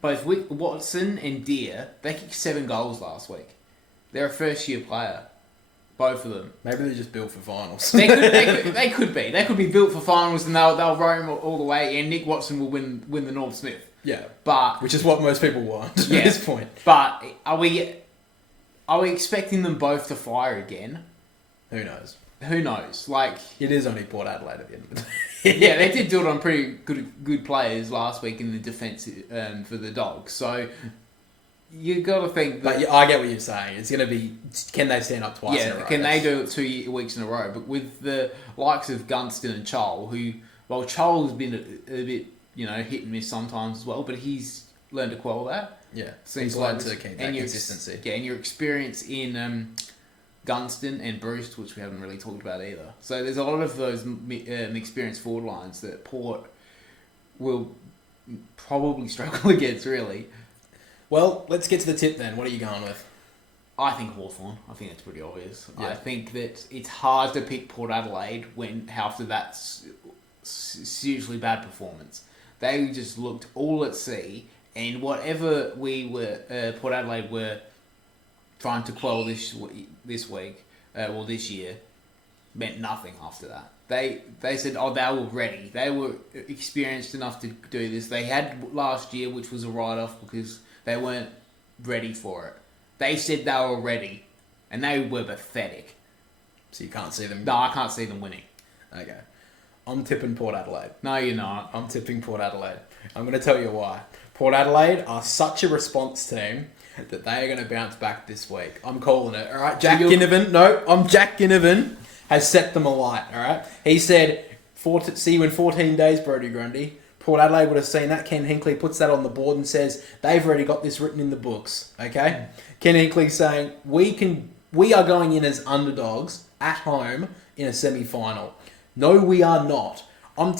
both Watson and Deer, they kicked 7 goals last week. They're a first-year player. Both of them. Maybe they're just built for finals. They could be. They could be built for finals and they'll roam all the way and Nick Watson will win the Norm Smith. Yeah. But which is what most people want at this point. But are we expecting them both to fire again? Who knows? Like, it is only Port Adelaide at the end of the day. Yeah, they did do it on pretty good players last week in the defence for the Dogs. So you got to think that... But I get what you're saying. It's going to be... Can they stand up twice in a row? Can they do it 2 weeks in a row? But with the likes of Gunston and Chol, who... Well, Chol's been a bit, hit and miss sometimes as well, but he's learned to quell that. Yeah. Seems learned to keep that consistency. Yeah, and your experience in Gunston and Bruce, which we haven't really talked about either. So there's a lot of those experienced forward lines that Port will probably struggle against, really. Well, let's get to the tip then. What are you going with? I think Hawthorn. I think that's pretty obvious. Yeah. I think that it's hard to pick Port Adelaide when after that hugely bad performance. They just looked all at sea, and whatever Port Adelaide were trying to quell this week, or this year, meant nothing after that. They said, oh, they were ready. They were experienced enough to do this. They had last year, which was a write-off because they weren't ready for it. They said they were ready, and they were pathetic. So you can't see them? No, I can't see them winning. Okay. I'm tipping Port Adelaide. No, you're not. I'm tipping Port Adelaide. I'm going to tell you why. Port Adelaide are such a response team that they are going to bounce back this week. I'm calling it. All right, Jack Ginnivan has set them alight. All right, he said, "See you in 14 days, Brodie Grundy." Port Adelaide would have seen that. Ken Hinkley puts that on the board and says they've already got this written in the books. Okay, Ken Hinkley saying we are going in as underdogs at home in a semi-final. No, we are not. I'm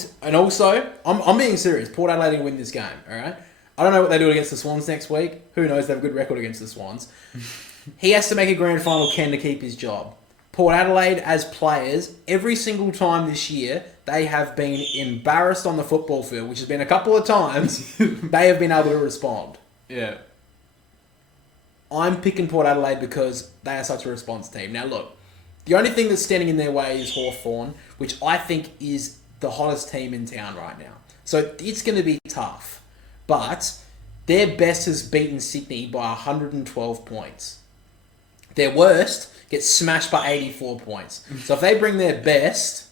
being serious. Port Adelaide will win this game. All right. I don't know what they do against the Swans next week. Who knows? They have a good record against the Swans. He has to make a grand final, Ken, to keep his job. Port Adelaide, as players, every single time this year, they have been embarrassed on the football field, which has been a couple of times. They have been able to respond. Yeah. I'm picking Port Adelaide because they are such a response team. Now, look, the only thing that's standing in their way is Hawthorn, which I think is the hottest team in town right now. So it's going to be tough. But their best has beaten Sydney by 112 points. Their worst gets smashed by 84 points. So if they bring their best,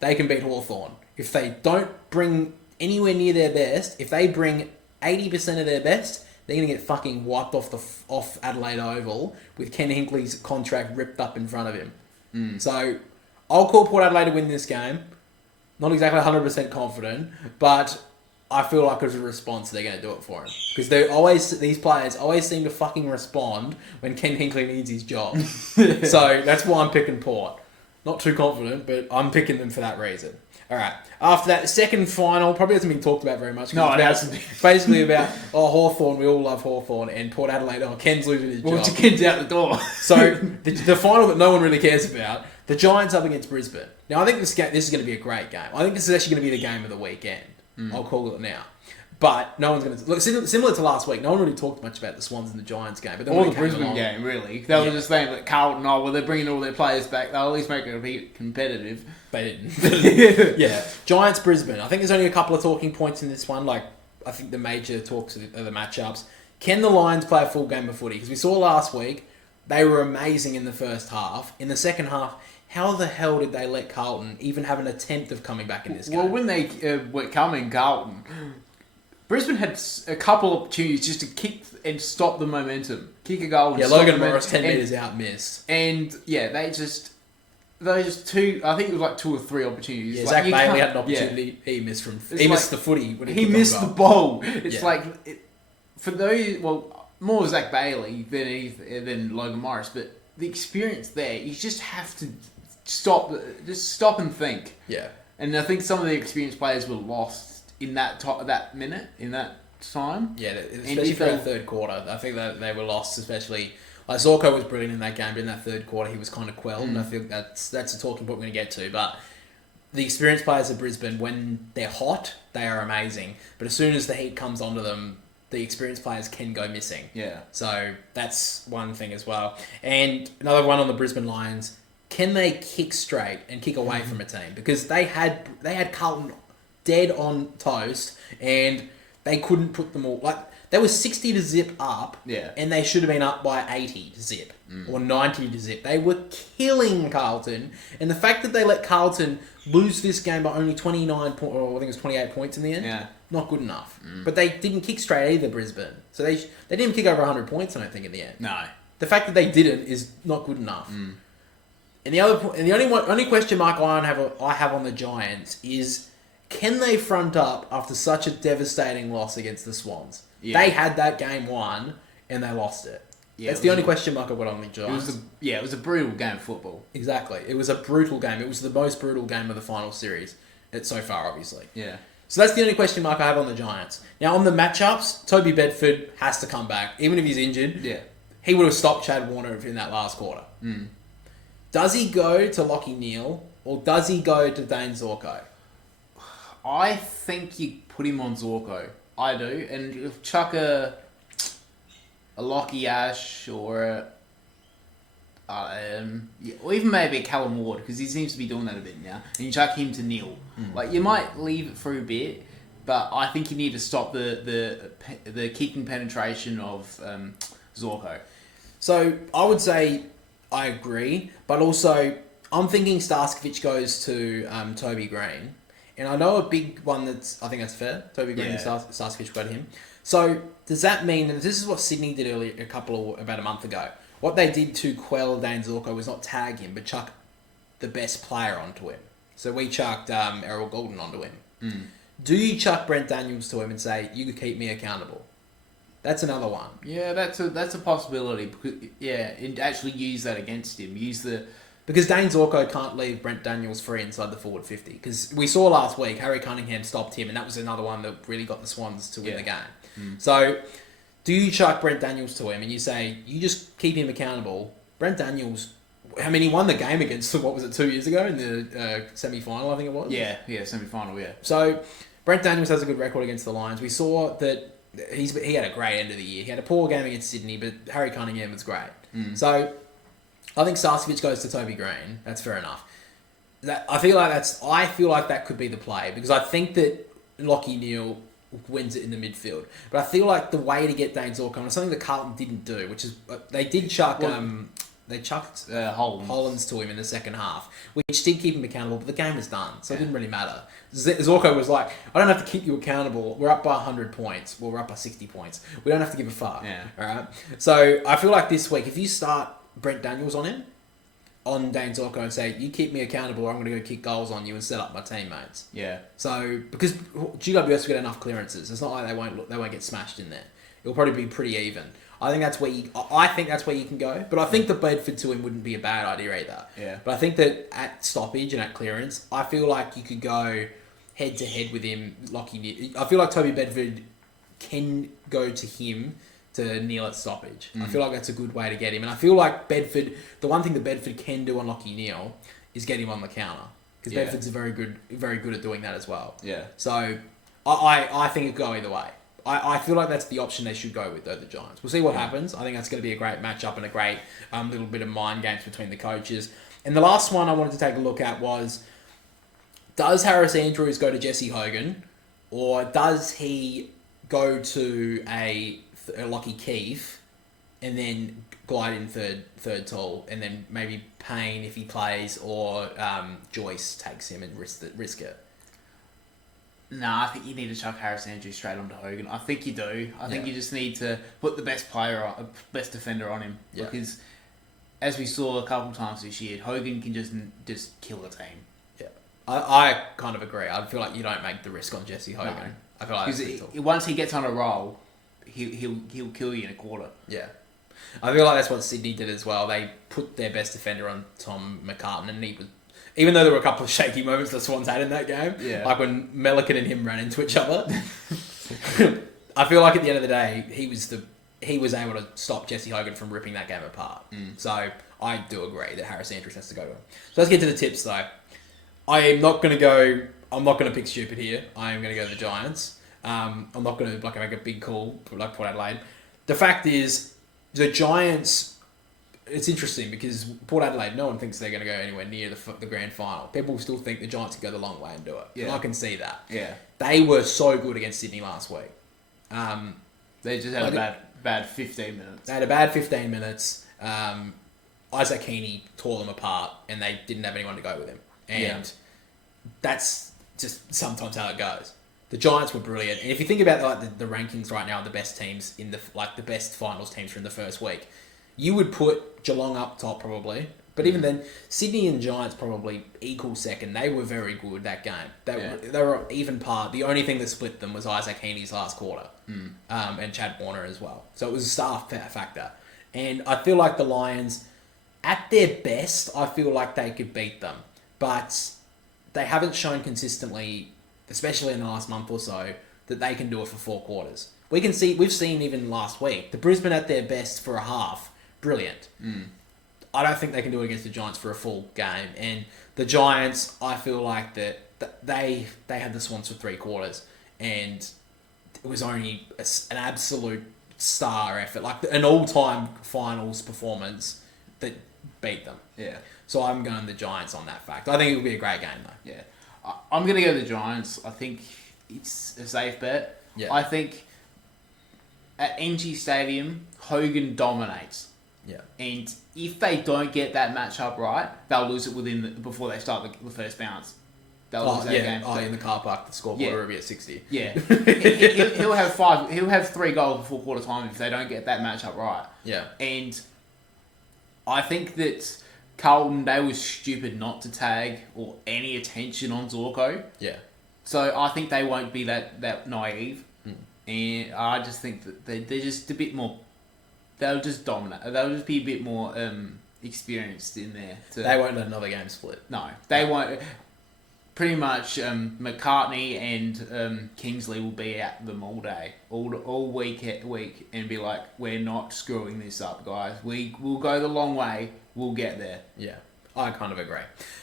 they can beat Hawthorn. If they don't bring anywhere near their best, if they bring 80% of their best, they're going to get fucking wiped off Adelaide Oval with Ken Hinkley's contract ripped up in front of him. So I'll call Port Adelaide to win this game. Not exactly 100% confident, but I feel like as a response, they're going to do it for him. Because these players always seem to fucking respond when Ken Hinkley needs his job. So that's why I'm picking Port. Not too confident, but I'm picking them for that reason. All right. After that, the second final probably hasn't been talked about very much. No, it hasn't. It's basically about, Hawthorn, we all love Hawthorn, and Port Adelaide, Ken's losing his job. Ken's out the door. So the final that no one really cares about, the Giants up against Brisbane. Now, I think this is going to be a great game. I think this is actually going to be the game of the weekend. I'll call it now. But no one's going to... Look, similar to last week, no one really talked much about the Swans and the Giants game. But then or the Brisbane game, really. They were just saying that Carlton, they're bringing all their players back. They'll at least make it a bit competitive. They didn't. Yeah. Giants, Brisbane. I think there's only a couple of talking points in this one. Like, I think the major talks are the matchups. Can the Lions play a full game of footy? Because we saw last week, they were amazing in the first half. In the second half... How the hell did they let Carlton even have an attempt of coming back in this game? Well, when they were coming, Carlton, Brisbane had a couple of opportunities just to kick and stop the momentum. Kick a goal and Logan Morris 10 metres out missed. And, they just two, I think it was like 2 or 3 opportunities. Yeah, Zach Bailey had an opportunity. Yeah. He missed missed the footy. When he missed the ball. It's for those, more Zach Bailey than Logan Morris, but the experience there, you just have to stop and think. Yeah. And I think some of the experienced players were lost in that minute, in that time. Yeah, especially for the third quarter. I think that they were lost, especially... Zorko was brilliant in that game, but in that third quarter he was kind of quelled, and I think that's a talking point we're going to get to. But the experienced players of Brisbane, when they're hot, they are amazing. But as soon as the heat comes onto them, the experienced players can go missing. Yeah. So that's one thing as well. And another one on the Brisbane Lions, can they kick straight and kick away from a team? Because they had Carlton dead on toast, and they couldn't put them all... They were 60 to zip up, and they should have been up by 80 to zip, or 90 to zip. They were killing Carlton, and the fact that they let Carlton lose this game by only 29 points, or I think it was 28 points in the end, not good enough. But they didn't kick straight either, Brisbane. So they didn't kick over 100 points, I don't think, in the end. No. The fact that they didn't is not good enough. And the only question mark I have on the Giants is, can they front up after such a devastating loss against the Swans? Yeah. They had that game won, and they lost it. Yeah, that's the only question mark I've got on the Giants. It was a brutal game of football. Exactly. It was a brutal game. It was the most brutal game of the final series so far, obviously. Yeah. So that's the only question mark I have on the Giants. Now, on the matchups, Toby Bedford has to come back. Even if he's injured, he would have stopped Chad Warner in that last quarter. Does he go to Lachie Neale, or does he go to Dane Zorko? I think you put him on Zorko. I do. And if chuck a Lachie Ash or Yeah, or even maybe a Callum Ward, because he seems to be doing that a bit now. And you chuck him to Neil. Like, you might leave it for a bit, but I think you need to stop the kicking penetration of Zorko. So I would say I agree, but also I'm thinking Starskovic goes to Toby Green. And I know a big one I think that's fair. Toby Green and Starskovic go to him. So does that mean, and this is what Sydney did earlier, about a month ago, what they did to quell Dane Zorko was not tag him, but chuck the best player onto him. So we chucked Errol Goulden onto him. Do you chuck Brent Daniels to him and say, you could keep me accountable? That's another one. Yeah, that's a possibility. Because, and actually use that against him. Because Dane Zorko can't leave Brent Daniels free inside the forward 50. Because we saw last week, Harry Cunningham stopped him, and that was another one that really got the Swans to win the game. So, do you chuck Brent Daniels to him and you say, you just keep him accountable? Brent Daniels, I mean, he won the game against, 2 years ago in the semi-final, I think it was? Yeah, semi-final, yeah. So, Brent Daniels has a good record against the Lions. We saw that he had a great end of the year. He had a poor game against Sydney, but Harry Cunningham was great. So, I think Starskovic goes to Toby Green. That's fair enough. I feel like that could be the play, because I think that Lachie Neale wins it in the midfield. But I feel like the way to get Dane Zorko, and something that Carlton didn't do, which is they did chuck they chucked Hollands to him in the second half, which did keep him accountable, but the game was done, so it didn't really matter. Zorko was like, I don't have to keep you accountable. We're up by 100 points. Well, we're up by 60 points. We don't have to give a fuck. Yeah. All right? So I feel like this week, if you start Brent Daniels on him, on Dane Zorko, and say, you keep me accountable or I'm going to go kick goals on you and set up my teammates. Yeah. So, because GWS will get enough clearances. It's not like they won't get smashed in there. It'll probably be pretty even. I think that's where you can go. But I think the Bedford to him wouldn't be a bad idea either. Yeah. But I think that at stoppage and at clearance, I feel like you could go head to head with him. I feel like Toby Bedford can go to him to Neil at stoppage. I feel like that's a good way to get him. And I feel like Bedford, the one thing that Bedford can do on Lachie Neale is get him on the counter. Because Bedford's very good at doing that as well. Yeah. So I think it could go either way. I feel like that's the option they should go with, though, the Giants. We'll see what happens. I think that's going to be a great matchup and a great little bit of mind games between the coaches. And the last one I wanted to take a look at was, does Harris Andrews go to Jesse Hogan, or does he go to a Lockie Keefe and then glide in third tall, and then maybe Payne if he plays, or Joyce takes him and risk it? No, I think you need to chuck Harris Andrews straight onto Hogan. I think you do. I think you just need to put the best best defender on him. Yeah. Because, as we saw a couple of times this year, Hogan can just kill a team. Yeah, I kind of agree. I feel like you don't make the risk on Jesse Hogan. No. I feel like because once he gets on a roll, he'll kill you in a quarter. Yeah. I feel like that's what Sydney did as well. They put their best defender on Tom McCartan, and he was, even though there were a couple of shaky moments the Swans had in that game, like when Melican and him ran into each other, I feel like at the end of the day, he was able to stop Jesse Hogan from ripping that game apart. So I do agree that Harris Andrews has to go to him. So let's get to the tips though. I'm not going to pick stupid here. I am going to go to the Giants. I'm not going to make a big call like Port Adelaide. The fact is, the Giants. It's interesting because Port Adelaide, no one thinks they're going to go anywhere near the grand final. People still think the Giants can go the long way and do it. Yeah. And I can see that. Yeah. They were so good against Sydney last week. They just had a bad 15 minutes. They had a bad 15 minutes. Isaac Heaney tore them apart and they didn't have anyone to go with him. And that's just sometimes how it goes. The Giants were brilliant. And if you think about the rankings right now, the best teams in the best finals teams from the first week, you would put Geelong up top probably. But even then, Sydney and Giants probably equal second. They were very good that game. They were even par. The only thing that split them was Isaac Heaney's last quarter. And Chad Warner as well. So it was a star factor. And I feel like the Lions, at their best, I feel like they could beat them. But they haven't shown consistently, especially in the last month or so, that they can do it for 4 quarters. We've seen even last week, the Brisbane at their best for a half, brilliant. I don't think they can do it against the Giants for a full game. And the Giants, I feel like that they had the Swans for 3 quarters, and it was only an absolute star effort, like an all-time finals performance that beat them. Yeah. So I'm going the Giants on that fact. I think it'll be a great game though. Yeah. I'm going to go the Giants. I think it's a safe bet. Yeah. I think at NG Stadium, Hogan dominates. Yeah. And if they don't get that matchup right, they'll lose it before they start the first bounce. They'll lose that game. Oh, in the car park, the scoreboard will be at 60. Yeah. He'll have 3 goals before quarter time if they don't get that matchup right. Yeah. And I think that Carlton, they were stupid not to tag or any attention on Zorko. Yeah. So I think they won't be that naive. And I just think that they're just a bit more... They'll just dominate. They'll just be a bit more experienced in there. They won't let another game split. No, they won't. Pretty much McCartney and Kingsley will be at them all day, all week, and be like, we're not screwing this up, guys. We'll go the long way. We'll get there. Yeah, I kind of agree.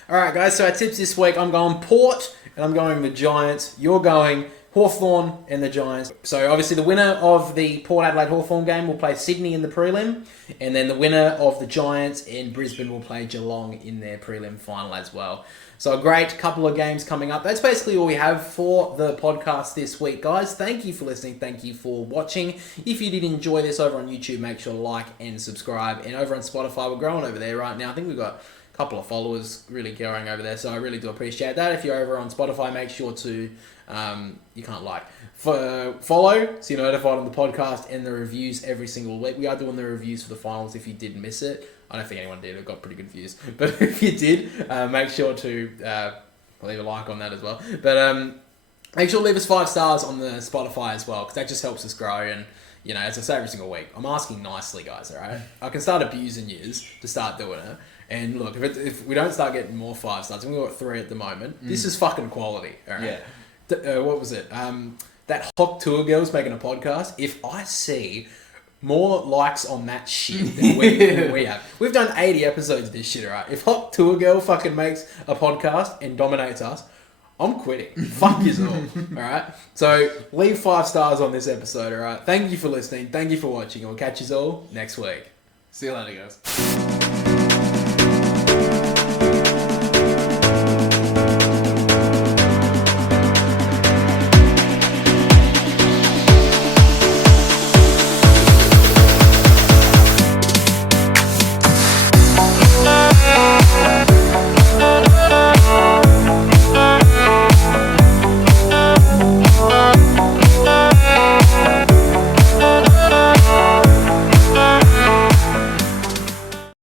All right, guys, so our tips this week, I'm going Port, and I'm going the Giants. You're going Hawthorn and the Giants. So obviously the winner of the Port Adelaide Hawthorn game will play Sydney in the prelim, and then the winner of the Giants in Brisbane will play Geelong in their prelim final as well. So a great couple of games coming up. That's basically all we have for the podcast this week, guys. Thank you for listening. Thank you for watching. If you did enjoy this over on YouTube, make sure to like and subscribe. And over on Spotify, we're growing over there right now. I think we've got a couple of followers really going over there, so I really do appreciate that. If you're over on Spotify, make sure to you can't follow so you're notified on the podcast and the reviews every single week. We are doing the reviews for the finals if you did miss it. I don't think anyone did. It got pretty good views. But if you did, make sure to leave a like on that as well. But make sure to leave us 5 stars on the Spotify as well, because that just helps us grow. And, you know, as I say every single week, I'm asking nicely, guys, all right? I can start abusing yous to start doing it. And look, if we don't start getting more 5 stars, we've got 3 at the moment, this is fucking quality, all right? Yeah. What was it? That Hot Tour Girl's making a podcast. If I see more likes on that shit than we have. We've done 80 episodes of this shit, alright? If Hot Tour Girl fucking makes a podcast and dominates us, I'm quitting. Fuck you all. Alright? So, leave 5 stars on this episode, alright? Thank you for listening. Thank you for watching. And we'll catch you all next week. See you later, guys.